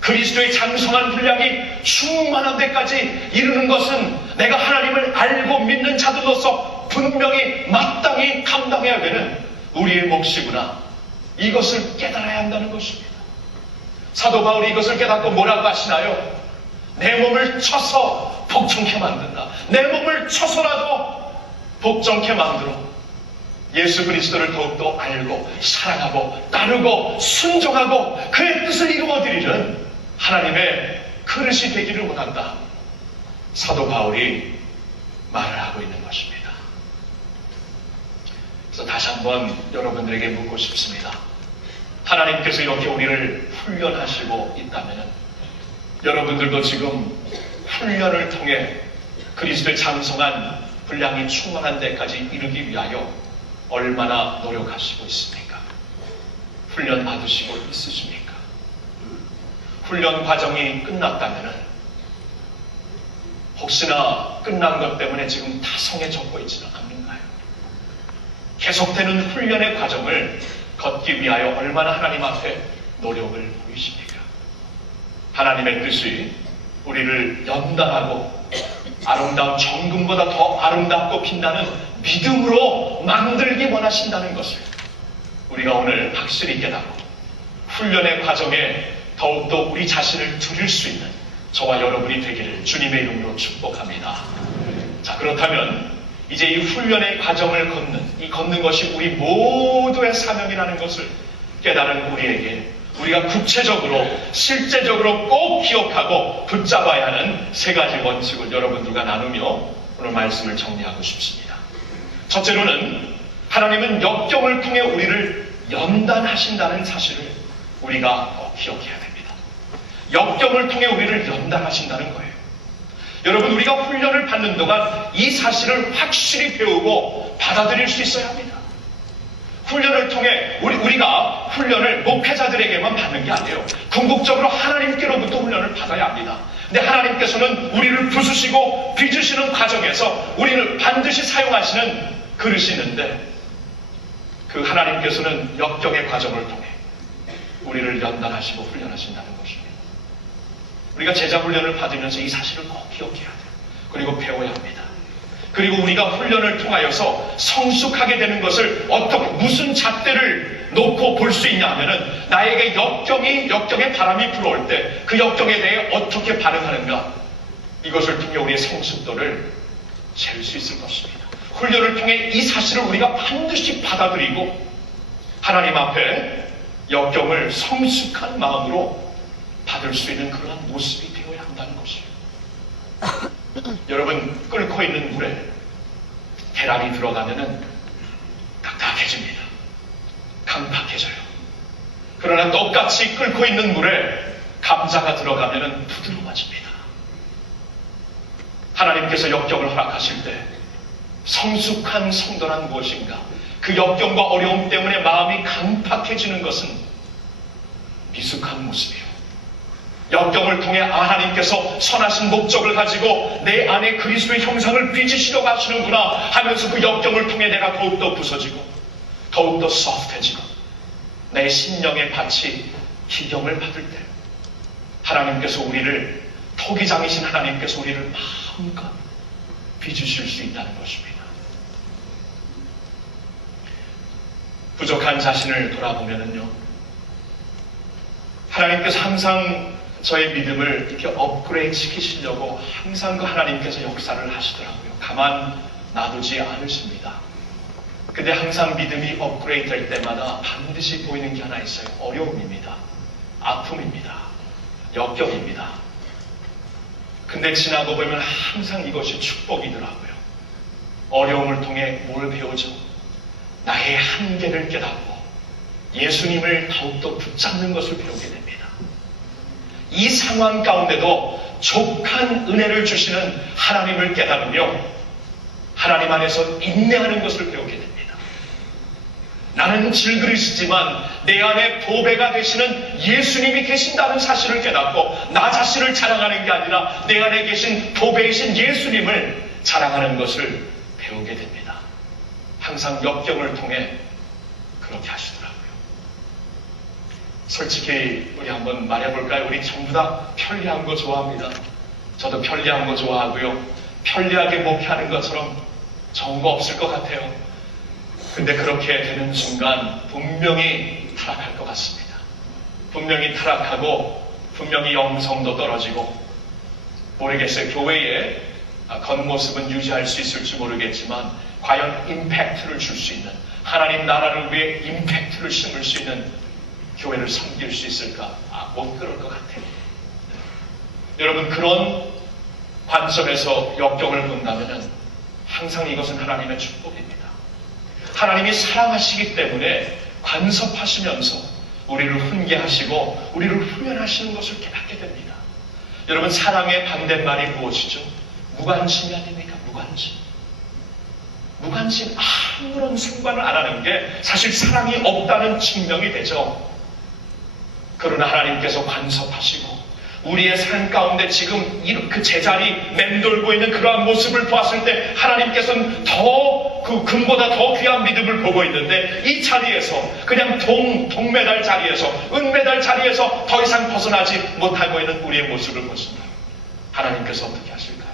그리스도의 장성한 분량이 충만한 데까지 이르는 것은 내가 하나님을 알고 믿는 자들로서 분명히 마땅히 감당해야 되는 우리의 몫이구나. 이것을 깨달아야 한다는 것입니다. 사도 바울이 이것을 깨닫고 뭐라고 하시나요? 내 몸을 쳐서 복종케 만든다. 내 몸을 쳐서라도 복종케 만들어 예수 그리스도를 더욱더 알고 사랑하고 따르고 순종하고 그의 뜻을 이루어드리는 하나님의 그릇이 되기를 원한다. 사도 바울이 말을 하고 있는 것입니다. 그래서 다시 한번 여러분들에게 묻고 싶습니다. 하나님께서 이렇게 우리를 훈련하시고 있다면 여러분들도 지금 훈련을 통해 그리스도의 장성한 분량이 충만한 데까지 이르기 위하여 얼마나 노력하시고 있습니까? 훈련 받으시고 있으십니까? 훈련 과정이 끝났다면 혹시나 끝난 것 때문에 지금 타성해졌고 있지는 않는가요? 계속되는 훈련의 과정을 걷기 위하여 얼마나 하나님 앞에 노력을 보이십니까? 하나님의 뜻이 우리를 연단하고 아름다운 정금보다 더 아름답고 빛나는 믿음으로 만들기 원하신다는 것을 우리가 오늘 확실히 깨닫고 훈련의 과정에 더욱더 우리 자신을 드릴 수 있는 저와 여러분이 되기를 주님의 이름으로 축복합니다. 자, 그렇다면 이제 이 훈련의 과정을 걷는 것이 우리 모두의 사명이라는 것을 깨달은 우리에게 우리가 구체적으로 실제적으로 꼭 기억하고 붙잡아야 하는 세 가지 원칙을 여러분들과 나누며 오늘 말씀을 정리하고 싶습니다. 첫째로는 하나님은 역경을 통해 우리를 연단하신다는 사실을 우리가 꼭 기억해야 됩니다. 역경을 통해 우리를 연단하신다는 거예요. 여러분, 우리가 훈련을 받는 동안 이 사실을 확실히 배우고 받아들일 수 있어야 합니다. 훈련을 통해 우리가 훈련을 목회자들에게만 받는 게 아니에요. 궁극적으로 하나님께로부터 훈련을 받아야 합니다. 근데 하나님께서는 우리를 부수시고 빚으시는 과정에서 우리를 반드시 사용하시는 그릇이 있는데 그 하나님께서는 역경의 과정을 통해 우리를 연단하시고 훈련하신다는 것입니다. 우리가 제자 훈련을 받으면서 이 사실을 꼭 기억해야 돼요. 그리고 배워야 합니다. 그리고 우리가 훈련을 통하여서 성숙하게 되는 것을 무슨 잣대를 놓고 볼 수 있냐 하면은 나에게 역경의 바람이 불어올 때 그 역경에 대해 어떻게 반응하는가, 이것을 통해 우리의 성숙도를 재울 수 있을 것입니다. 훈련을 통해 이 사실을 우리가 반드시 받아들이고 하나님 앞에 역경을 성숙한 마음으로 받을 수 있는 그러한 모습이 되어야 한다는 것이에요. 여러분, 끓고 있는 물에 계란이 들어가면은 딱딱해집니다. 강팍해져요. 그러나 똑같이 끓고 있는 물에 감자가 들어가면은 부드러워집니다. 하나님께서 역경을 허락하실 때 성숙한 성도란 무엇인가? 그 역경과 어려움 때문에 마음이 강팍해지는 것은 미숙한 모습이에요. 역경을 통해 하나님께서 선하신 목적을 가지고 내 안에 그리스도의 형상을 빚으시려고 하시는구나 하면서 그 역경을 통해 내가 더욱더 부서지고 더욱더 소프트해지고 내 심령의 밭이 기경을 받을 때 하나님께서 우리를, 토기장이신 하나님께서 우리를 마음껏 빚으실 수 있다는 것입니다. 부족한 자신을 돌아보면은요, 하나님께서 항상 저의 믿음을 이렇게 업그레이드 시키시려고 항상 그 하나님께서 역사를 하시더라고요. 가만 놔두지 않으십니다. 근데 항상 믿음이 업그레이드 될 때마다 반드시 보이는 게 하나 있어요. 어려움입니다. 아픔입니다. 역경입니다. 근데 지나고 보면 항상 이것이 축복이더라고요. 어려움을 통해 뭘 배우죠? 나의 한계를 깨닫고 예수님을 더욱더 붙잡는 것을 배우게 됩니다. 이 상황 가운데도 족한 은혜를 주시는 하나님을 깨달으며 하나님 안에서 인내하는 것을 배우게 됩니다. 나는 질그릇이지만 내 안에 보배가 되시는 예수님이 계신다는 사실을 깨닫고 나 자신을 자랑하는 게 아니라 내 안에 계신 보배이신 예수님을 자랑하는 것을 배우게 됩니다. 항상 역경을 통해 그렇게 하시더라고요. 솔직히 우리 한번 말해볼까요? 우리 전부 다 편리한 거 좋아합니다. 저도 편리한 거 좋아하고요. 편리하게 목회하는 것처럼 좋은 거 없을 것 같아요. 근데 그렇게 되는 순간 분명히 타락할 것 같습니다. 분명히 타락하고 분명히 영성도 떨어지고 모르겠어요. 교회의 겉모습은 유지할 수 있을지 모르겠지만 과연 임팩트를 줄 수 있는 하나님 나라를 위해 임팩트를 심을 수 있는 교회를 섬길 수 있을까? 못 그럴 것 같아요. 여러분 그런 관점에서 역경을 본다면 항상 이것은 하나님의 축복입니다. 하나님이 사랑하시기 때문에 간섭하시면서 우리를 훈계하시고 우리를 훈련하시는 것을 깨닫게 됩니다. 여러분 사랑의 반대말이 무엇이죠? 무관심이 아닙니까? 무관심. 무관심 아무런 상관을 안 하는 게 사실 사랑이 없다는 증명이 되죠. 그러나 하나님께서 간섭하시고 우리의 삶 가운데 지금 그 제자리 맴돌고 있는 그러한 모습을 보았을 때 하나님께서는 더 그 금보다 더 귀한 믿음을 보고 있는데 이 자리에서 그냥 동메달 자리에서 은메달 자리에서 더 이상 벗어나지 못하고 있는 우리의 모습을 보신다. 하나님께서 어떻게 하실까요?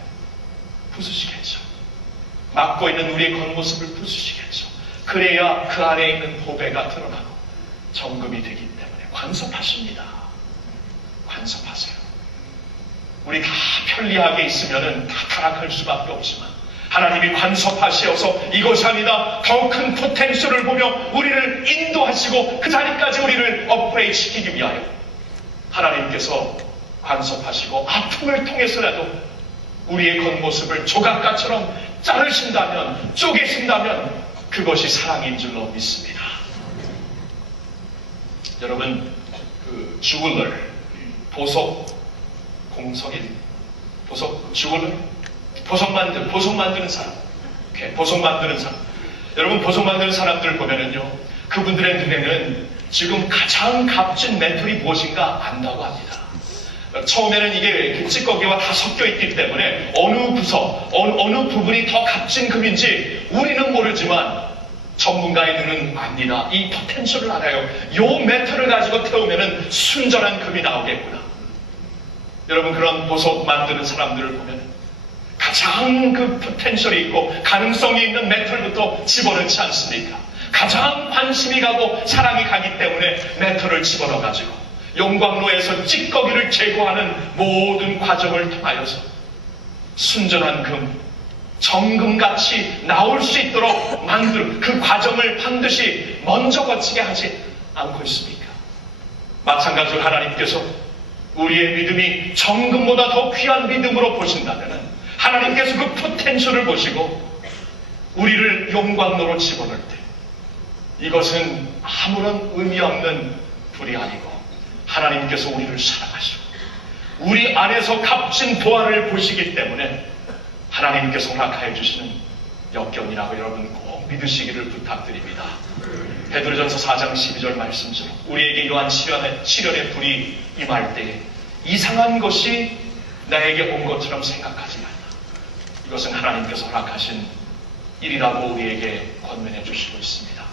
부수시겠죠. 막고 있는 우리의 겉모습을 부수시겠죠. 그래야 그 안에 있는 보배가 드러나고 정금이 되기 때문에 간섭하십니다. 간섭하세요. 우리 다 편리하게 있으면 다 타락할 수밖에 없지만 하나님이 간섭하시어서 이것이 아니다 더 큰 포텐셜을 보며 우리를 인도하시고 그 자리까지 우리를 업그레이드 시키기 위하여 하나님께서 간섭하시고 아픔을 통해서라도 우리의 겉모습을 조각가처럼 자르신다면 쪼개신다면 그것이 사랑인 줄로 믿습니다. 여러분 그 주얼러 보석 공석인 보석 주얼러 보석 만드는 사람 보석 만드는 사람 여러분 보석 만드는 사람들 보면은요 그분들의 눈에는 지금 가장 값진 메탈이 무엇인가 안다고 합니다. 처음에는 이게 찌꺼기와 다 섞여 있기 때문에 어느 구석 어느 부분이 더 값진 금인지 우리는 모르지만 전문가의 눈은 압니다. 이 포텐셜을 알아요. 요 메탈을 가지고 태우면은 순전한 금이 나오겠구나. 여러분 그런 보석 만드는 사람들을 보면 가장 그 포텐셜이 있고 가능성이 있는 메탈부터 집어넣지 않습니까? 가장 관심이 가고 사랑이 가기 때문에 메탈을 집어넣어가지고 용광로에서 찌꺼기를 제거하는 모든 과정을 통하여서 순전한 금, 정금같이 나올 수 있도록 만드는 그 과정을 반드시 먼저 거치게 하지 않고 있습니까? 마찬가지로 하나님께서 우리의 믿음이 정금보다 더 귀한 믿음으로 보신다면 하나님께서 그 포텐셜을 보시고 우리를 용광로로 집어넣을 때 이것은 아무런 의미 없는 불이 아니고 하나님께서 우리를 사랑하시고 우리 안에서 값진 보화를 보시기 때문에 하나님께서 허락하여 주시는 역경이라고 여러분 꼭 믿으시기를 부탁드립니다. 베드로전서 4장 12절 말씀처럼 우리에게 이러한 시련의 불이 임할 때에 이상한 것이 나에게 온 것처럼 생각하지 말라. 이것은 하나님께서 허락하신 일이라고 우리에게 권면해 주시고 있습니다.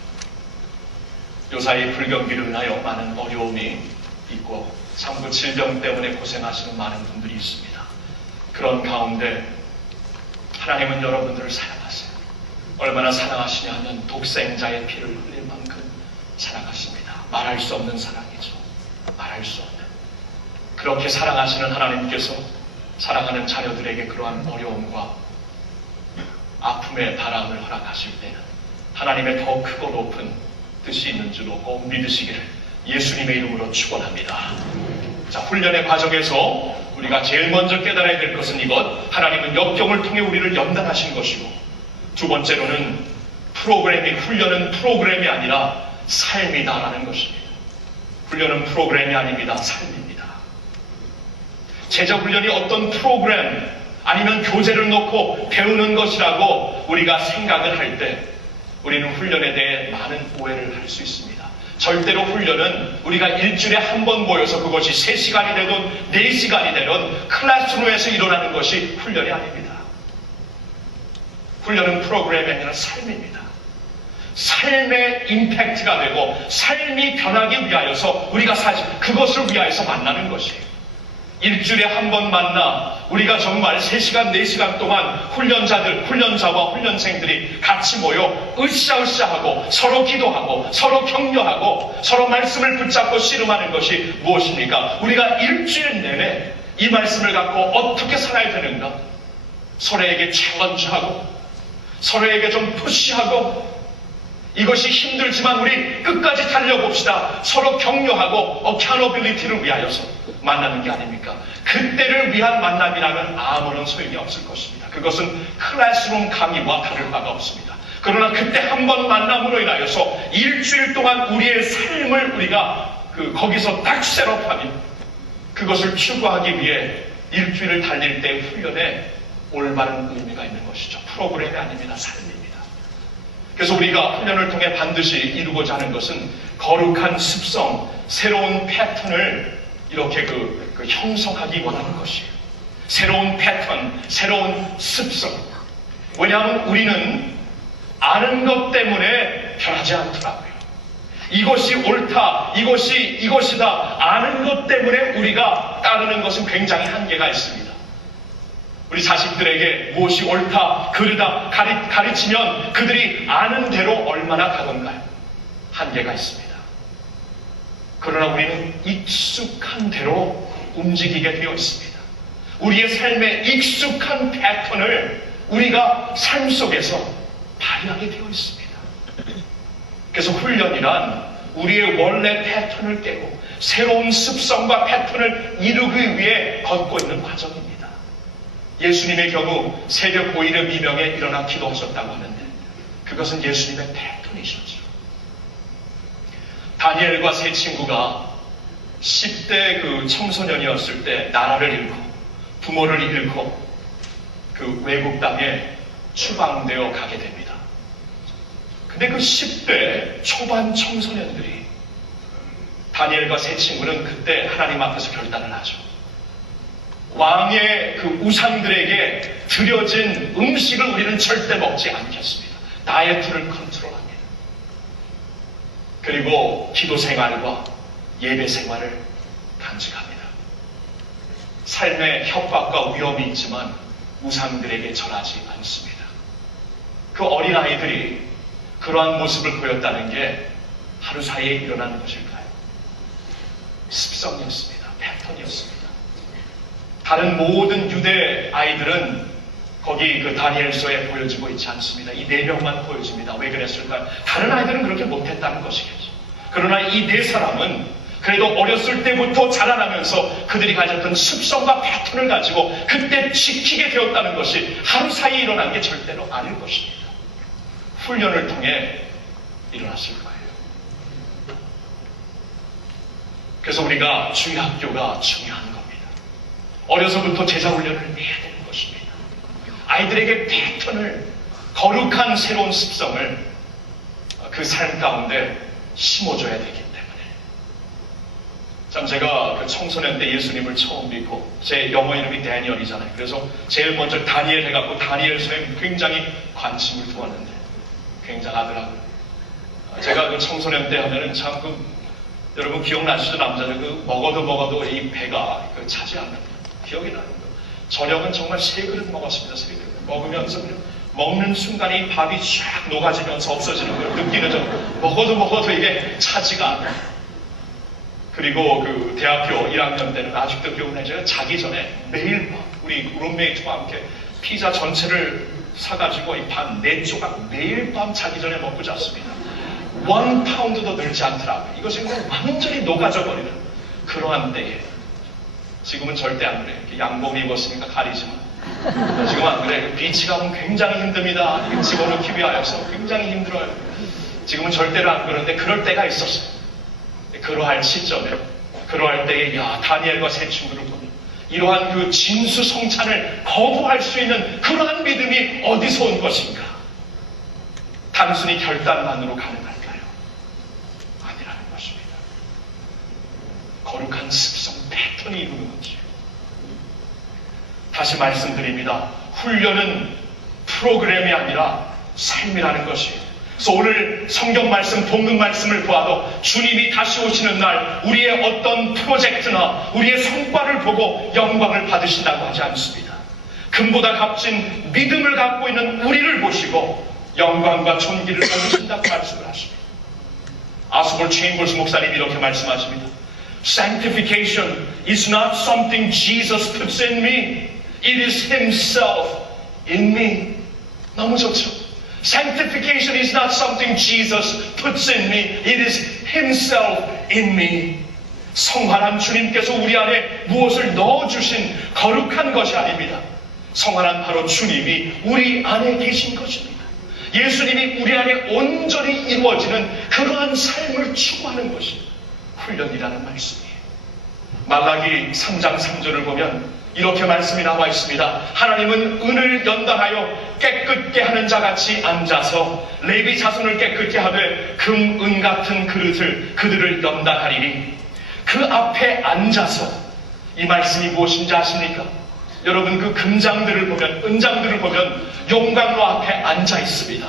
요사이 불경기로 인하여 많은 어려움이 있고 상부 질병 때문에 고생하시는 많은 분들이 있습니다. 그런 가운데 하나님은 여러분들을 사랑하세요. 얼마나 사랑하시냐면 독생자의 피를 흘릴 만큼 사랑하십니다. 말할 수 없는 사랑이죠. 말할 수 없는. 그렇게 사랑하시는 하나님께서 사랑하는 자녀들에게 그러한 어려움과 아픔의 바람을 허락하실 때는 하나님의 더 크고 높은 뜻이 있는 줄로 꼭 믿으시기를 예수님의 이름으로 축원합니다. 자, 훈련의 과정에서 우리가 제일 먼저 깨달아야 될 것은 이것. 하나님은 역경을 통해 우리를 연단하신 것이고, 두 번째로는 훈련은 프로그램이 아니라 삶이다라는 것입니다. 훈련은 프로그램이 아닙니다. 삶입니다. 제자 훈련이 어떤 프로그램 아니면 교재를 놓고 배우는 것이라고 우리가 생각을 할 때 우리는 훈련에 대해 많은 오해를 할 수 있습니다. 절대로 훈련은 우리가 일주일에 한 번 모여서 그것이 3시간이 되든 4시간이 되든 클래스룸에서 일어나는 것이 훈련이 아닙니다. 훈련은 프로그램이 아니라 삶입니다. 삶의 임팩트가 되고 삶이 변하기 위하여서 우리가 사실 그것을 위하여서 만나는 것이에요. 일주일에 한 번 만나 우리가 정말 3시간, 4시간 동안 훈련자와 훈련생들이 같이 모여 으쌰으쌰하고 서로 기도하고 서로 격려하고 서로 말씀을 붙잡고 씨름하는 것이 무엇입니까? 우리가 일주일 내내 이 말씀을 갖고 어떻게 살아야 되는가? 서로에게 챌린지하고 서로에게 좀 푸시하고 이것이 힘들지만 우리 끝까지 달려봅시다. 서로 격려하고 어카너빌리티를 위하여서 만나는 게 아닙니까? 그때를 위한 만남이라면 아무런 소용이 없을 것입니다. 그것은 클래스룸 강의와 다를 바가 없습니다. 그러나 그때 한 번 만남으로 인하여서 일주일 동안 우리의 삶을 우리가 거기서 딱 셋업하면 그것을 추구하기 위해 일주일을 달릴 때 훈련에 올바른 의미가 있는 것이죠. 프로그램이 아닙니다. 삶입니다. 그래서 우리가 훈련을 통해 반드시 이루고자 하는 것은 거룩한 습성, 새로운 패턴을 이렇게 형성하기 원하는 것이에요. 새로운 패턴, 새로운 습성. 왜냐하면 우리는 아는 것 때문에 변하지 않더라고요. 이것이 옳다, 이것이다 아는 것 때문에 우리가 따르는 것은 굉장히 한계가 있습니다. 우리 자식들에게 무엇이 옳다, 그르다 가르치면 그들이 아는 대로 얼마나 가던가요? 한계가 있습니다. 그러나 우리는 익숙한 대로 움직이게 되어 있습니다. 우리의 삶에 익숙한 패턴을 우리가 삶 속에서 발휘하게 되어 있습니다. 그래서 훈련이란 우리의 원래 패턴을 깨고 새로운 습성과 패턴을 이루기 위해 걷고 있는 과정입니다. 예수님의 경우 새벽 5일의 미명에 일어나 기도하셨다고 하는데 그것은 예수님의 패턴이셨죠. 다니엘과 세 친구가 10대 청소년이었을 때 나라를 잃고 부모를 잃고 외국 땅에 추방되어 가게 됩니다. 근데 10대 초반 청소년들이 다니엘과 세 친구는 그때 하나님 앞에서 결단을 하죠. 왕의 우상들에게 드려진 음식을 우리는 절대 먹지 않겠습니다. 다이어트를 컨트롤합니다. 그리고 기도 생활과 예배 생활을 간직합니다. 삶의 협박과 위험이 있지만 우상들에게 절하지 않습니다. 그 어린아이들이 그러한 모습을 보였다는 게 하루 사이에 일어나는 것일까요? 습성이었습니다. 패턴이었습니다. 다른 모든 유대 아이들은 거기 다니엘서에 보여지고 있지 않습니다. 이 4명만 보여집니다. 왜 그랬을까요? 다른 아이들은 그렇게 못했다는 것이겠죠. 그러나 이 4사람은 그래도 어렸을 때부터 자라나면서 그들이 가졌던 습성과 패턴을 가지고 그때 지키게 되었다는 것이 하루 사이에 일어난 게 절대로 아닐 것입니다. 훈련을 통해 일어났을 거예요. 그래서 우리가 주일학교가 중요한 겁니다. 어려서부터 제자훈련을 해야 되는 것입니다. 아이들에게 패턴을, 거룩한 새로운 습성을 그 삶 가운데 심어줘야 되기 때문에. 참 제가 청소년 때 예수님을 처음 믿고 제 영어 이름이 다니엘이잖아요. 그래서 제일 먼저 다니엘 해갖고 다니엘서에 굉장히 관심을 두었는데 굉장하더라고요. 제가 청소년 때 하면은 참 여러분 기억나시죠? 남자들 먹어도 이 배가 차지 않는 기억이 나는 거예요. 저녁은 정말 3그릇 먹었습니다. 3그릇. 먹으면서 먹는 순간에 이 밥이 쫙 녹아지면서 없어지는 거예요. 느끼는 점 먹어도 이게 차지가 않아요. 그리고 대학교 1학년 때는 아직도 기억나요. 제가 자기 전에 매일 우리 룸메이트와 함께 피자 전체를 사가지고 이 반 4조각 매일 밤 자기 전에 먹고 잤습니다. 1파운드도 늘지 않더라고요. 이것이 그냥 완전히 녹아져 버리는 그러한 때에 지금은 절대 안 그래요. 양복 입었으니까 가리지만 지금 안 그래. 비치 가면 굉장히 힘듭니다. 이거 집어넣기 위하여서 굉장히 힘들어요. 지금은 절대로 안 그러는데 그럴 때가 있었어요. 그러할 시점에 그러할 때에 다니엘과 세 친구를 보니 이러한 그 진수성찬을 거부할 수 있는 그러한 믿음이 어디서 온 것인가? 단순히 결단만으로 가능할까요? 아니라는 것입니다. 거룩한 습성 패턴이 이루는 거지요. 다시 말씀드립니다. 훈련은 프로그램이 아니라 삶이라는 것이에요. 그래서 오늘 성경 말씀, 본문 말씀을 보아도 주님이 다시 오시는 날 우리의 어떤 프로젝트나 우리의 성과를 보고 영광을 받으신다고 하지 않습니다. 금보다 값진 믿음을 갖고 있는 우리를 보시고 영광과 존귀를 받으신다고 말씀을 하십니다. 아스볼 체인벌스 목사님이 이렇게 말씀하십니다. Sanctification is not something Jesus puts in me. It is Himself in me. 너무 좋죠? Sanctification is not something Jesus puts in me. It is Himself in me. 성화란 주님께서 우리 안에 무엇을 넣어주신 거룩한 것이 아닙니다. 성화란 바로 주님이 우리 안에 계신 것입니다. 예수님이 우리 안에 온전히 이루어지는 그러한 삶을 추구하는 것이 훈련이라는 말씀이에요. 말라기 3장 3절을 보면 이렇게 말씀이 나와 있습니다. 하나님은 은을 연단하여 깨끗게 하는 자같이 앉아서 레위 자손을 깨끗게 하되 금, 은 같은 그들을 연단하리니 그 앞에 앉아서 이 말씀이 무엇인지 아십니까? 여러분 그 금장들을 보면 은장들을 보면 용광로 앞에 앉아 있습니다.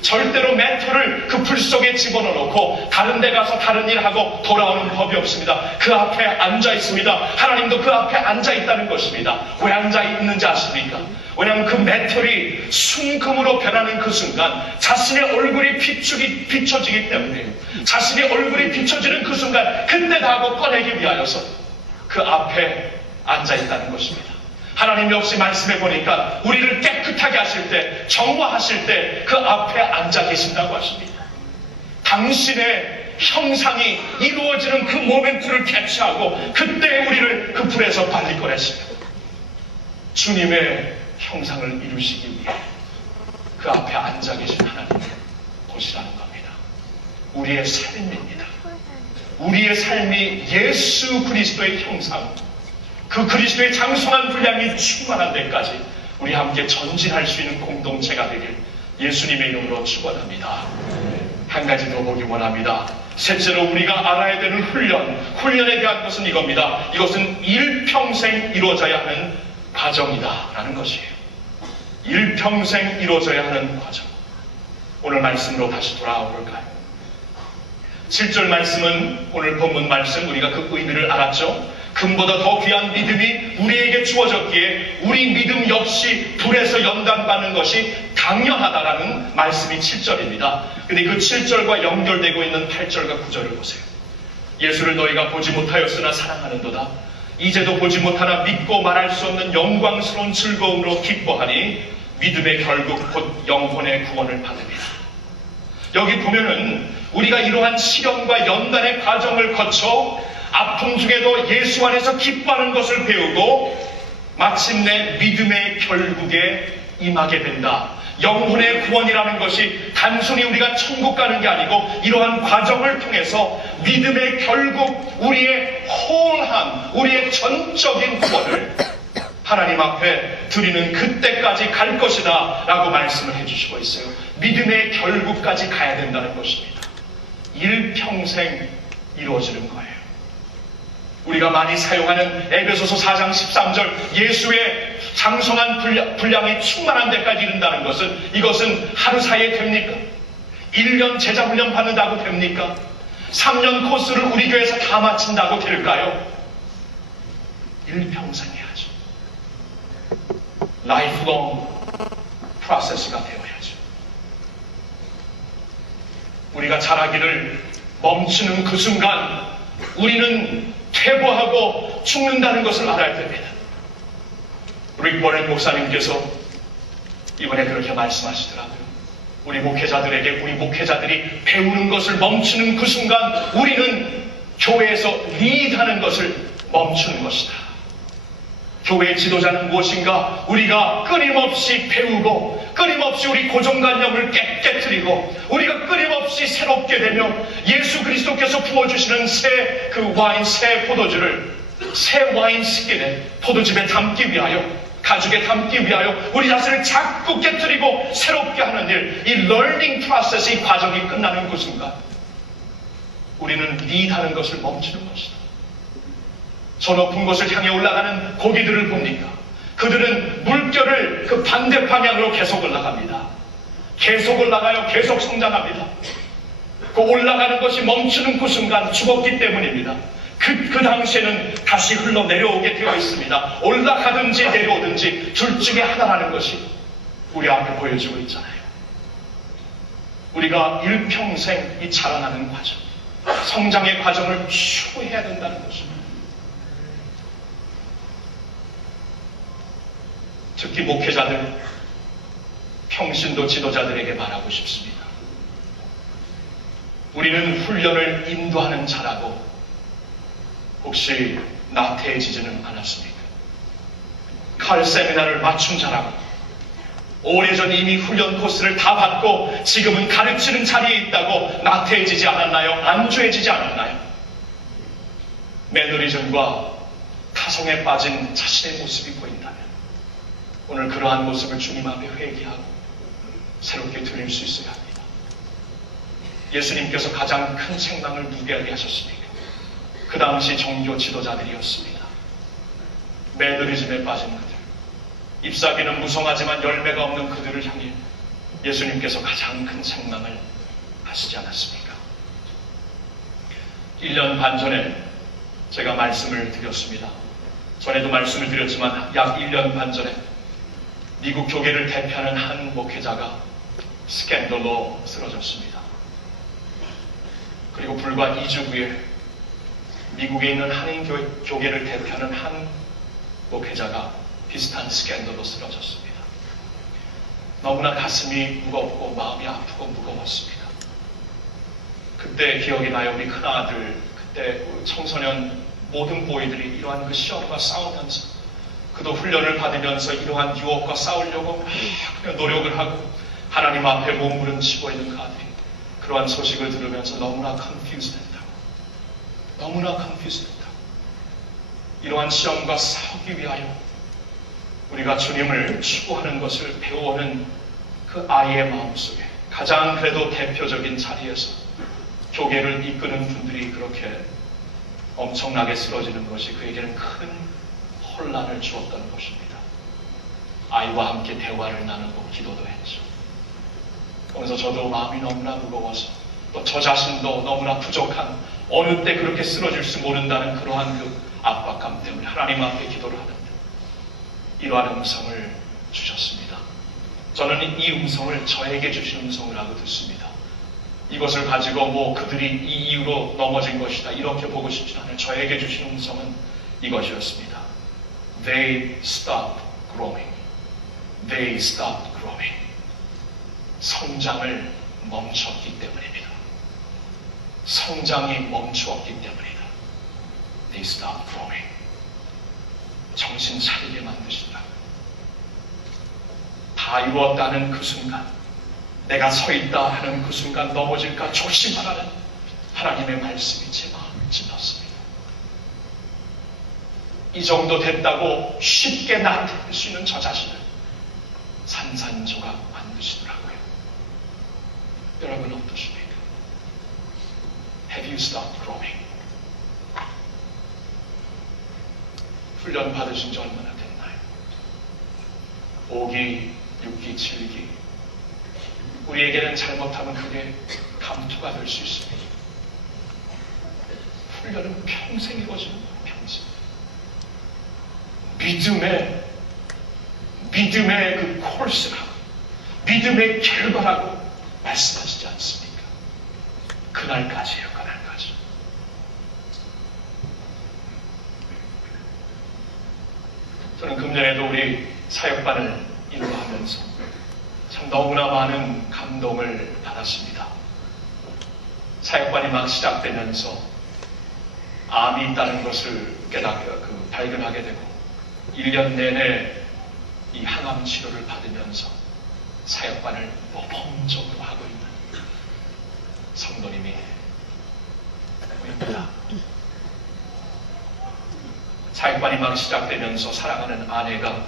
절대로 메토를 그 불 속에 집어넣고 다른 데 가서 다른 일 하고 돌아오는 법이 없습니다. 그 앞에 앉아 있습니다. 하나님도 그 앞에 앉아 있다는 것입니다. 왜 앉아 있는지 아십니까? 왜냐하면 그 메토리 순금으로 변하는 그 순간 자신의 얼굴이 비춰지기 때문에 자신의 얼굴이 비춰지는 그 순간 그때 다 하고 꺼내기 위하여서 그 앞에 앉아 있다는 것입니다. 하나님 역시 말씀해 보니까 우리를 깨끗하게 하실 때, 정화하실 때 그 앞에 앉아 계신다고 하십니다. 당신의 형상이 이루어지는 그 모멘트를 캡처하고 그때 우리를 그 불에서 빨리 꺼내십니다. 주님의 형상을 이루시기 위해 그 앞에 앉아 계신 하나님을 보시라는 겁니다. 우리의 삶입니다. 우리의 삶이 예수 그리스도의 형상, 그 그리스도의 장성한 분량이 충만한 데까지 우리 함께 전진할 수 있는 공동체가 되길 예수님의 이름으로 축원합니다. 한 가지 더 보기 원합니다. 셋째로 우리가 알아야 되는 훈련에 대한 것은 이겁니다. 이것은 일평생 이루어져야 하는 과정이다 라는 것이에요. 일평생 이루어져야 하는 과정. 오늘 말씀으로 다시 돌아와 볼까요? 7절 말씀은 오늘 본문 말씀 우리가 그 의미를 알았죠. 금보다 더 귀한 믿음이 우리에게 주어졌기에 우리 믿음 역시 불에서 연단받는 것이 당연하다라는 말씀이 7절입니다. 근데 그 7절과 연결되고 있는 8절과 9절을 보세요. 예수를 너희가 보지 못하였으나 사랑하는도다. 이제도 보지 못하나 믿고 말할 수 없는 영광스러운 즐거움으로 기뻐하니 믿음의 결국 곧 영혼의 구원을 받습니다. 여기 보면은 우리가 이러한 시련과 연단의 과정을 거쳐 아픔 중에도 예수 안에서 기뻐하는 것을 배우고 마침내 믿음의 결국에 임하게 된다. 영혼의 구원이라는 것이 단순히 우리가 천국 가는 게 아니고 이러한 과정을 통해서 믿음의 결국 우리의 홀한 우리의 전적인 구원을 하나님 앞에 드리는 그때까지 갈 것이다 라고 말씀을 해주시고 있어요. 믿음의 결국까지 가야 된다는 것입니다. 일평생 이루어지는 거예요. 우리가 많이 사용하는 에베소서 4장 13절 예수의 장성한 분량이 충만한 데까지 이른다는 것은 이것은 하루 사이에 됩니까? 1년 제자훈련 받는다고 됩니까? 3년 코스를 우리 교회에서 다 마친다고 될까요? 일평생 해야죠. 라이프롱 프로세스가 되어야죠. 우리가 자라기를 멈추는 그 순간 우리는 퇴보하고 죽는다는 것을 알아야 됩니다. 릭 버렌 목사님께서 이번에 그렇게 말씀하시더라고요. 우리 목회자들이 배우는 것을 멈추는 그 순간 우리는 교회에서 리드하는 것을 멈추는 것이다. 교회 지도자는 무엇인가? 우리가 끊임없이 배우고 끊임없이 우리 고정관념을 깨뜨리고 우리가 끊임없이 새롭게 되며 예수 그리스도께서 부어주시는 새 포도주를 새 와인 스킨에 포도즙에 담기 위하여 가죽에 담기 위하여 우리 자신을 자꾸 깨뜨리고 새롭게 하는 일, 이 러닝 프로세스, 이 과정이 끝나는 그 순간 우리는 리드하는 것을 멈추는 것이다. 저 높은 곳을 향해 올라가는 고기들을 봅니까? 그들은 물결을 그 반대 방향으로 계속 올라갑니다. 계속 올라가요. 계속 성장합니다. 그 올라가는 것이 멈추는 그 순간 죽었기 때문입니다. 그 당시에는 다시 흘러내려오게 되어 있습니다. 올라가든지 내려오든지 둘 중에 하나라는 것이 우리 앞에 보여지고 있잖아요. 우리가 일평생 이 자라나는 과정, 성장의 과정을 추구해야 된다는 것입니다. 특히 목회자들, 평신도 지도자들에게 말하고 싶습니다. 우리는 훈련을 인도하는 자라고 혹시 나태해지지는 않았습니까? 칼 세미나를 맞춘 자라고 오래전 이미 훈련 코스를 다 받고 지금은 가르치는 자리에 있다고 나태해지지 않았나요? 안주해지지 않았나요? 매너리즘과 타성에 빠진 자신의 모습이 보인다면 오늘 그러한 모습을 주님 앞에 회개하고 새롭게 드릴 수 있어야 합니다. 예수님께서 가장 큰 책망을 누구에게 하셨습니까? 그 당시 종교 지도자들이었습니다. 매너리즘에 빠진 그들, 잎사귀는 무성하지만 열매가 없는 그들을 향해 예수님께서 가장 큰 책망을 하시지 않았습니까? 1년 반 전에 제가 말씀을 드렸습니다. 전에도 말씀을 드렸지만 약 1년 반 전에 미국 교계를 대표하는 한 목회자가 스캔들로 쓰러졌습니다. 그리고 불과 2주 후에 미국에 있는 한인 교계를 대표하는 한 목회자가 비슷한 스캔들로 쓰러졌습니다. 너무나 가슴이 무겁고 마음이 아프고 무거웠습니다. 그때 기억이 나요. 우리 큰아들, 그때 청소년 모든 보이들이 이러한 그 시험과 싸우면서 그도 훈련을 받으면서 이러한 유혹과 싸우려고 막 노력을 하고 하나님 앞에 몸부림치고 있는 그 아들이 그러한 소식을 들으면서 너무나 confused 했다고. 너무나 confused 했다고. 이러한 시험과 싸우기 위하여 우리가 주님을 추구하는 것을 배워오는 그 아이의 마음속에 가장 그래도 대표적인 자리에서 교계를 이끄는 분들이 그렇게 엄청나게 쓰러지는 것이 그에게는 큰 혼란을 주었던 것입니다. 아이와 함께 대화를 나누고 기도도 했죠. 그래서 저도 마음이 너무나 무거워서 또 저 자신도 너무나 부족한 어느 때 그렇게 쓰러질 수 모른다는 그러한 그 압박감 때문에 하나님 앞에 기도를 하는데 이러한 음성을 주셨습니다. 저는 이 음성을 저에게 주신 음성이라고 듣습니다. 이것을 가지고 뭐 그들이 이 이유로 넘어진 것이다 이렇게 보고 싶지 않아요. 저에게 주신 음성은 이것이었습니다. They stopped growing. They stopped growing. 성장을 멈췄기 때문입니다. 성장이 멈추었기 때문이다. They stopped growing. 정신 차리게 만드신다. 다 이루었다는 그 순간, 내가 서 있다 하는 그 순간 넘어질까 조심하라는 하나님의 말씀이 제 마음을 찔렀습니다. 이 정도 됐다고 쉽게 나타낼 수 있는 저 자신을 산산조각 만드시더라고요. 여러분 어떠십니까? Have you stopped growing? 훈련 받으신 지 얼마나 됐나요? 5기, 6기, 7기. 우리에게는 잘못하면 그게 감투가 될 수 있습니다. 훈련은 평생 이루어지는 거예요. 평생. 믿음의 그 코र्스라고, 믿음의 결과라고 말씀하시지 않습니까? 그날까지예요. 그날까지. 저는 금년에도 우리 사역반을 인도하면서 참 너무나 많은 감동을 받았습니다. 사역반이 막 시작되면서 암이 있다는 것을 발견하게 되고 1년 내내 이 항암 치료를 받으면서 사역반을 모범적으로 하고 있는 성도님이 보입니다. 사역반이 막 시작되면서 사랑하는 아내가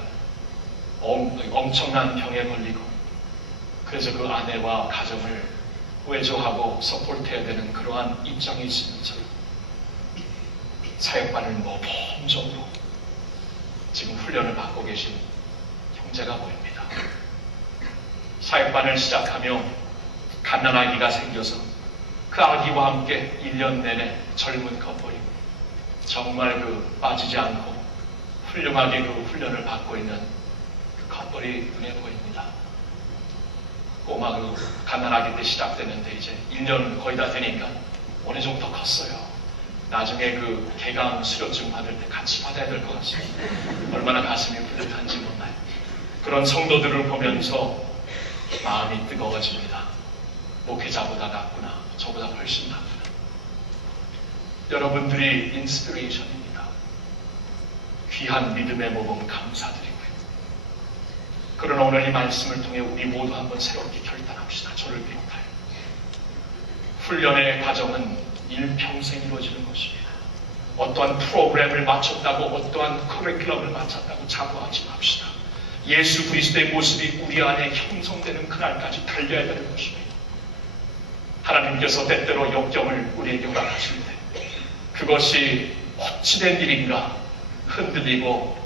엄청난 병에 걸리고 그래서 그 아내와 가정을 외조하고 서포트해야 되는 그러한 입장이 있으면서 사역반을 모범적으로 지금 훈련을 받고 계신 형제가 보입니다. 사역반을 시작하며 갓난아기가 생겨서 그 아기와 함께 1년 내내 젊은 커플이 정말 빠지지 않고 훌륭하게 그 훈련을 받고 있는 그 커플이 눈에 보입니다. 꼬마 갓난아기 때 시작됐는데 이제 1년 거의 다 되니까 어느 정도 컸어요. 나중에 개강 수료증 받을 때 같이 받아야 될 것 같습니다. 얼마나 가슴이 뿌듯한지 몰라요. 그런 성도들을 보면서 마음이 뜨거워집니다. 목회자보다 낫구나. 저보다 훨씬 낫구나. 여러분들이 인스피레이션입니다. 귀한 믿음의 모범 감사드리고요. 그러나 오늘 이 말씀을 통해 우리 모두 한번 새롭게 결단합시다. 저를 비롯하여. 훈련의 과정은 일평생 이루어지는 것입니다. 어떠한 프로그램을 마쳤다고 어떠한 커리큘럼을 마쳤다고 자부하지 맙시다. 예수 그리스도의 모습이 우리 안에 형성되는 그날까지 달려야 되는 것입니다. 하나님께서 때때로 역경을 우리에게 허락하실 때 그것이 어찌된 일인가 흔들리고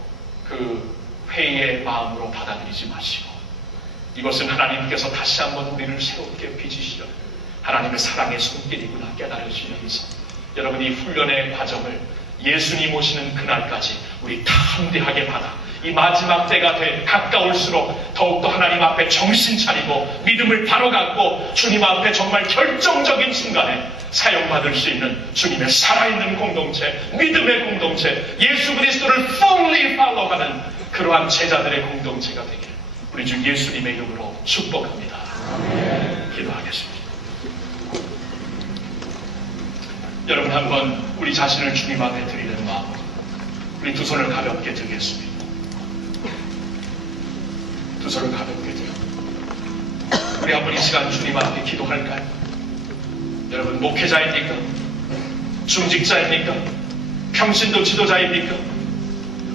회의의 마음으로 받아들이지 마시고 이것은 하나님께서 다시 한번 우리를 새롭게 빚으시려 하나님의 사랑의 손길이구나 깨달으시면서 여러분 이 훈련의 과정을 예수님 오시는 그날까지 우리 담대하게 받아 이 마지막 때가 가까울수록 더욱더 하나님 앞에 정신 차리고 믿음을 바로 갖고 주님 앞에 정말 결정적인 순간에 사용받을 수 있는 주님의 살아있는 공동체, 믿음의 공동체, 예수 그리스도를 fully follow하는 그러한 제자들의 공동체가 되길 우리 주 예수님의 이름으로 축복합니다. 기도하겠습니다. 여러분 한번 우리 자신을 주님 앞에 드리는 마음으로 우리 두 손을 가볍게 들겠습니다. 두 손을 가볍게 들어 우리 한번 이 시간 주님 앞에 기도할까요? 여러분 목회자입니까? 중직자입니까? 평신도 지도자입니까?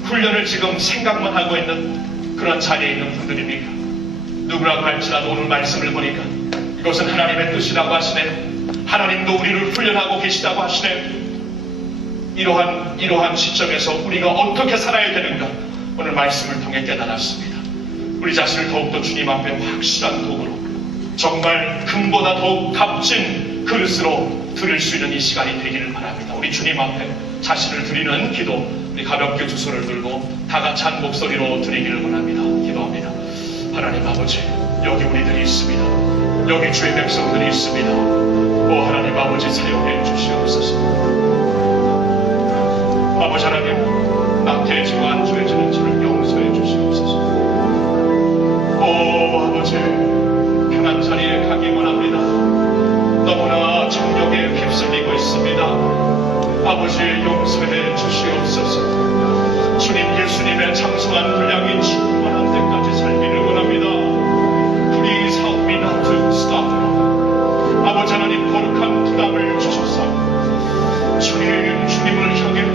훈련을 지금 생각만 하고 있는 그런 자리에 있는 분들입니까? 누구라고 할지라도 오늘 말씀을 보니까 이것은 하나님의 뜻이라고 하시네요. 하나님도 우리를 훈련하고 계시다고 하시네요. 이러한 시점에서 우리가 어떻게 살아야 되는가 오늘 말씀을 통해 깨달았습니다. 우리 자신을 더욱더 주님 앞에 확실한 도구로 정말 금보다 더욱 값진 그릇으로 드릴 수 있는 이 시간이 되기를 바랍니다. 우리 주님 앞에 자신을 드리는 기도 우리 가볍게 두 손을 들고 다 같이 한 목소리로 드리기를 원합니다. 기도합니다. 하나님 아버지 여기 우리들이 있습니다. 여기 주의 백성들이 있습니다. 오 하나님 아버지 사용해 주시옵소서. 아버지 하나님 낙태해지고 안주해지는 저를 용서해 주시옵소서. 오 아버지 편한 자리에 가기 원합니다. 너무나 정욕에 휩쓸리고 있습니다. 아버지 용서해 주시옵소서. 주님 예수님의 장성한 분량이 충만한 때까지 살기를 원합니다. Please help me not to stop. 아버지 하나님 거룩한 부담을 주소서. 주님을 향해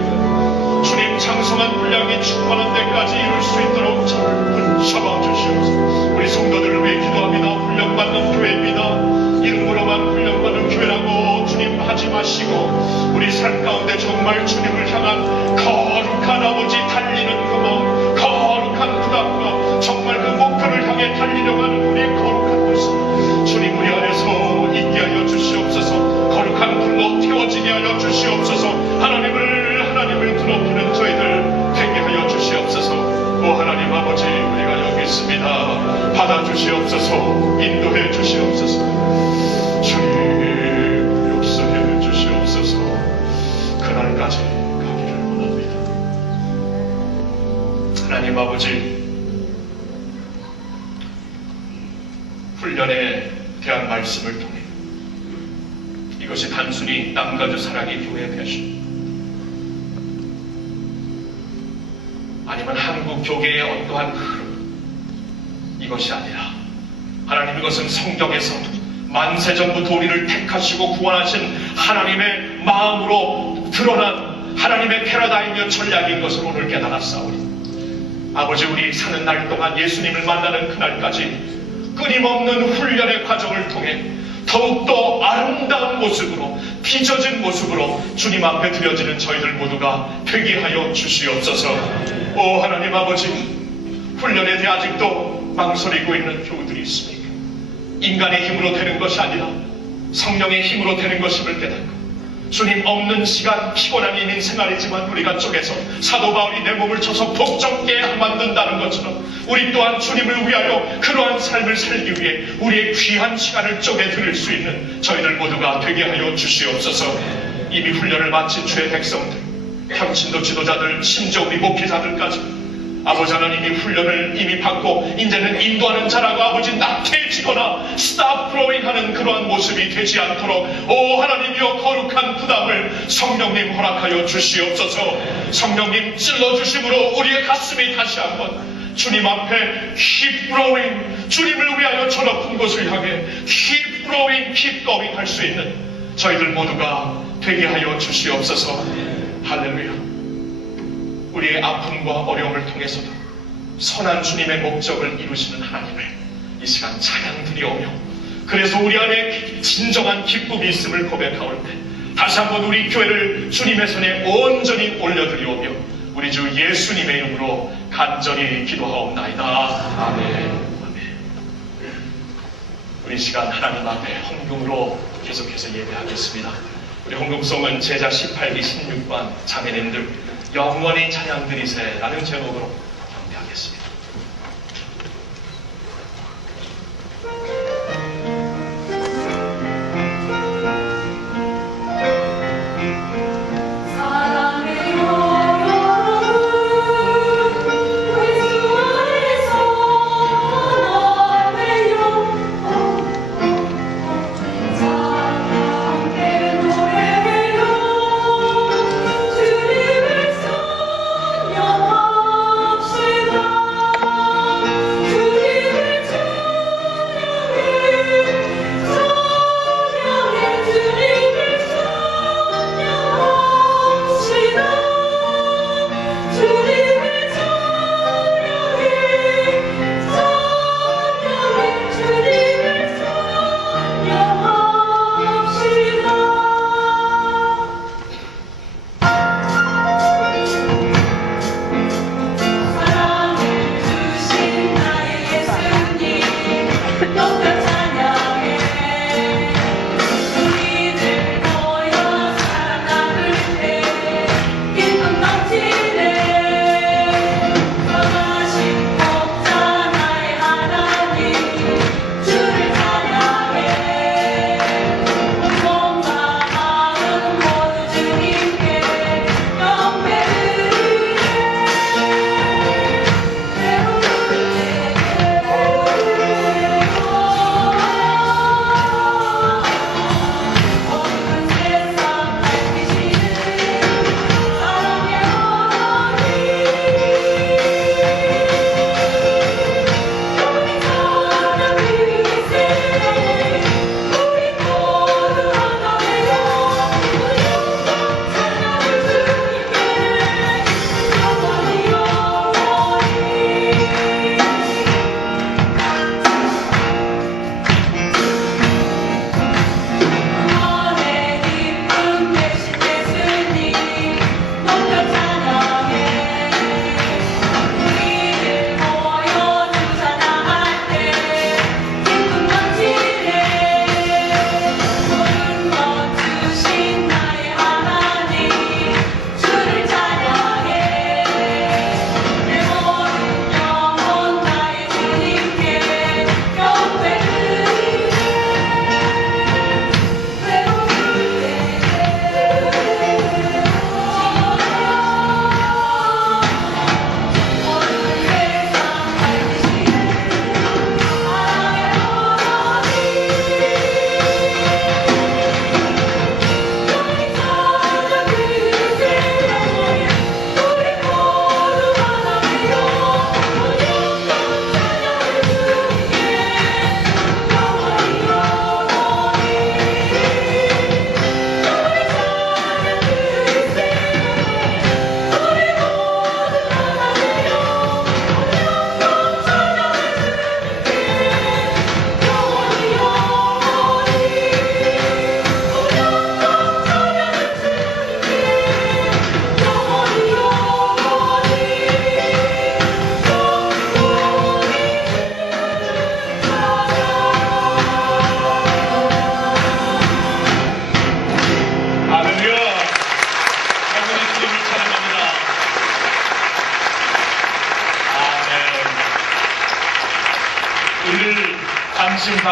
주님 장성한 분량이 충만한 데까지 이룰 수 있도록 저를 붙잡아 주시옵소서. 우리 성도들을 위해 기도합니다. 훈련받는 교회입니다. 이름으로만 훈련받는 교회라고 주님 하지 마시고 우리 삶 가운데 정말 주님을 향한 거룩한 아버지 달리는 그 마음, 거룩한 부담과 정말 그 목표를 향해 달리려고 하는 우리 거룩한 모습 주님 우리 안에서 있게 하여 주시옵소서. 거룩한 불로 태워지게 하여 주시옵소서. 하나님을 드높이는 저희들 되게 하여 주시옵소서. 오 하나님 아버지 우리가 여기 있습니다. 받아주시옵소서. 인도해 주시옵소서. 주님 역사해 주시옵소서. 그날까지 가기를 원합니다. 하나님 아버지 말씀을 통해 이것이 단순히 남가주 사랑의 교회 배신 아니면 한국 교계의 어떠한 흐름 이것이 아니라 하나님 이것은 성경에서 만세전부터 우리를 택하시고 구원하신 하나님의 마음으로 드러난 하나님의 패러다임이며 전략인 것을 오늘 깨달았사오니 아버지 우리 사는 날 동안 예수님을 만나는 그날까지 끊임없는 훈련의 과정을 통해 더욱더 아름다운 모습으로 빚어진 모습으로 주님 앞에 드려지는 저희들 모두가 되게 하여 주시옵소서. 오 하나님 아버지 훈련에 대해 아직도 망설이고 있는 교우들이 있습니까? 인간의 힘으로 되는 것이 아니라 성령의 힘으로 되는 것임을 깨닫고 주님 없는 시간 피곤한 이민 생활이지만 우리가 쪼개서 사도 바울이 내 몸을 쳐서 복종케 만든다는 것처럼 우리 또한 주님을 위하여 그러한 삶을 살기 위해 우리의 귀한 시간을 쪼개 드릴 수 있는 저희들 모두가 되게 하여 주시옵소서. 이미 훈련을 마친 주의 백성들 향신도 지도자들 심지어 우리 목회자들까지 아버지 하나님이 훈련을 이미 받고 이제는 인도하는 자라고 아버지 낙태해지거나 stop growing 하는 그러한 모습이 되지 않도록 오 하나님이여 거룩한 부담을 성령님 허락하여 주시옵소서. 성령님 찔러주심으로 우리의 가슴이 다시 한번 주님 앞에 keep growing 주님을 위하여 저 높은 곳을 향해 keep growing, keep going 할 수 있는 저희들 모두가 되게 하여 주시옵소서. 할렐루야. 우리의 아픔과 어려움을 통해서도 선한 주님의 목적을 이루시는 하나님을 이 시간 찬양 드리오며 그래서 우리 안에 진정한 기쁨이 있음을 고백하올 때 다시 한번 우리 교회를 주님의 손에 온전히 올려드리오며 우리 주 예수님의 이름으로 간절히 기도하옵나이다. 아멘. 아멘. 우리 시간 하나님 앞에 헌금으로 계속해서 예배하겠습니다. 우리 헌금송은 제자 18기 16번 자매님들 영원히 찬양 드리세 라는 제목으로 경배하겠습니다. 주님을 찬양합시다.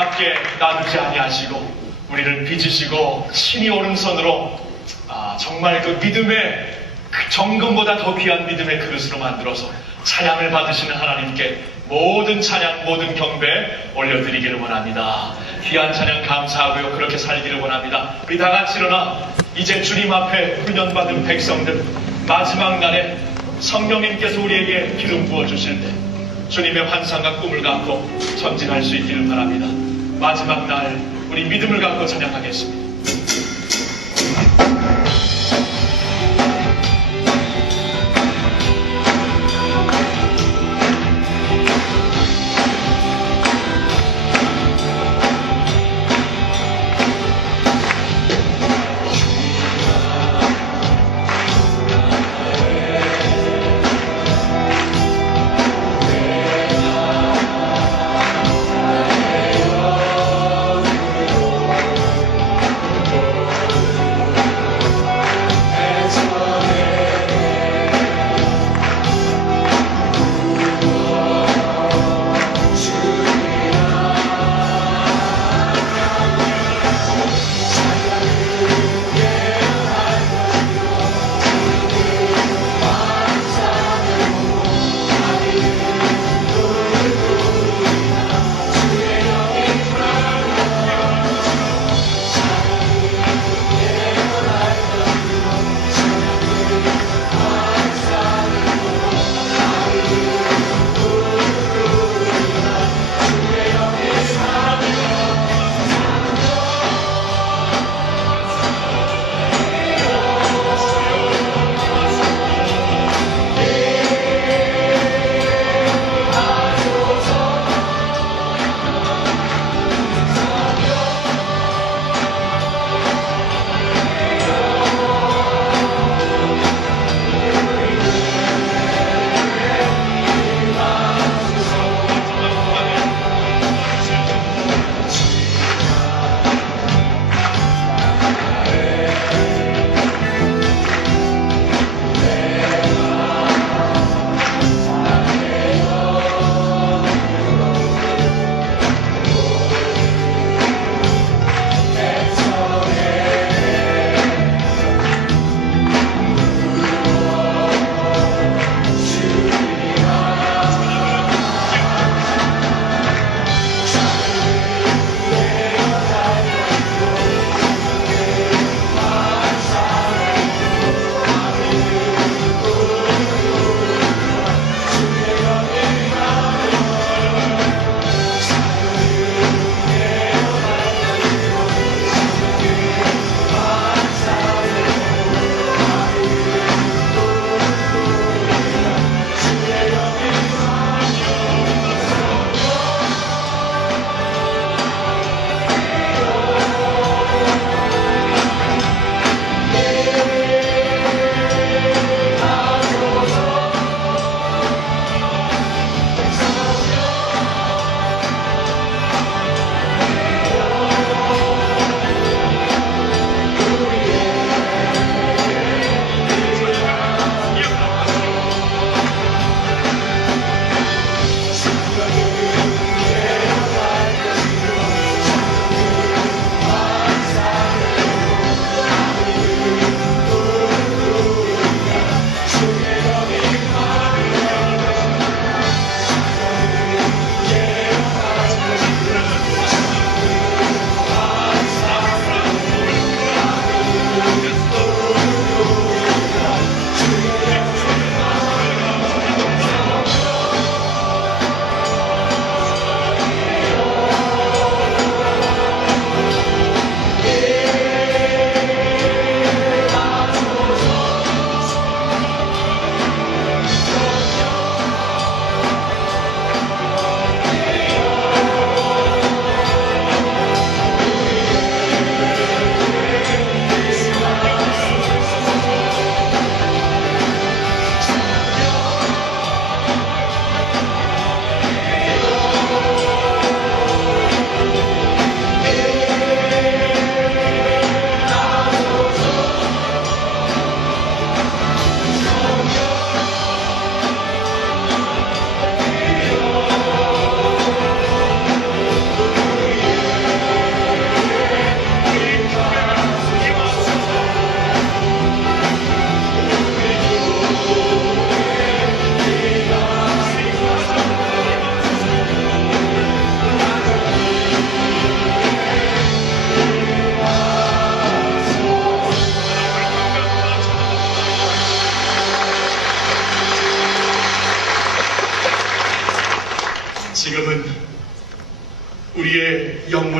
밖에 놔두지 아니하시고 우리를 빚으시고 친히 오른손으로 정말 그 믿음의 그 정금보다 더 귀한 믿음의 그릇으로 만들어서 찬양을 받으시는 하나님께 모든 찬양 모든 경배 올려드리기를 원합니다. 귀한 찬양 감사하고요. 그렇게 살기를 원합니다. 우리 다 같이 일어나 이제 주님 앞에 훈련받은 백성들 마지막 날에 성령님께서 우리에게 기름 부어주실 때 주님의 환상과 꿈을 갖고 전진할 수 있기를 바랍니다. 마지막 날 우리 믿음을 갖고 찬양하겠습니다.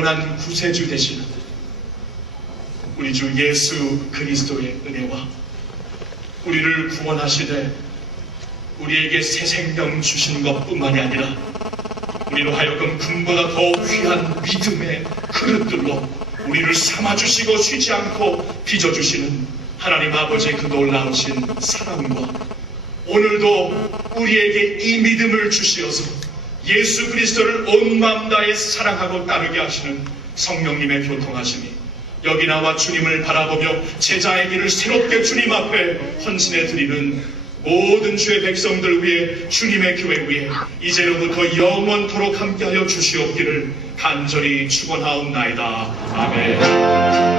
영원한 구세주 되시는 우리 주 예수 그리스도의 은혜와 우리를 구원하시되 우리에게 새 생명 주시는 것뿐만이 아니라 우리로 하여금 금보다 더 귀한 믿음의 그릇들로 우리를 삼아주시고 쉬지 않고 빚어주시는 하나님 아버지의 그 놀라우신 사랑과 오늘도 우리에게 이 믿음을 주시어서 예수 그리스도를 온 마음 다해 사랑하고 따르게 하시는 성령님의 교통하심이 여기 나와 주님을 바라보며 제자의 길을 새롭게 주님 앞에 헌신해 드리는 모든 주의 백성들 위해 주님의 교회 위에 이제로부터 영원토록 함께하여 주시옵기를 간절히 축원하옵나이다. 아멘.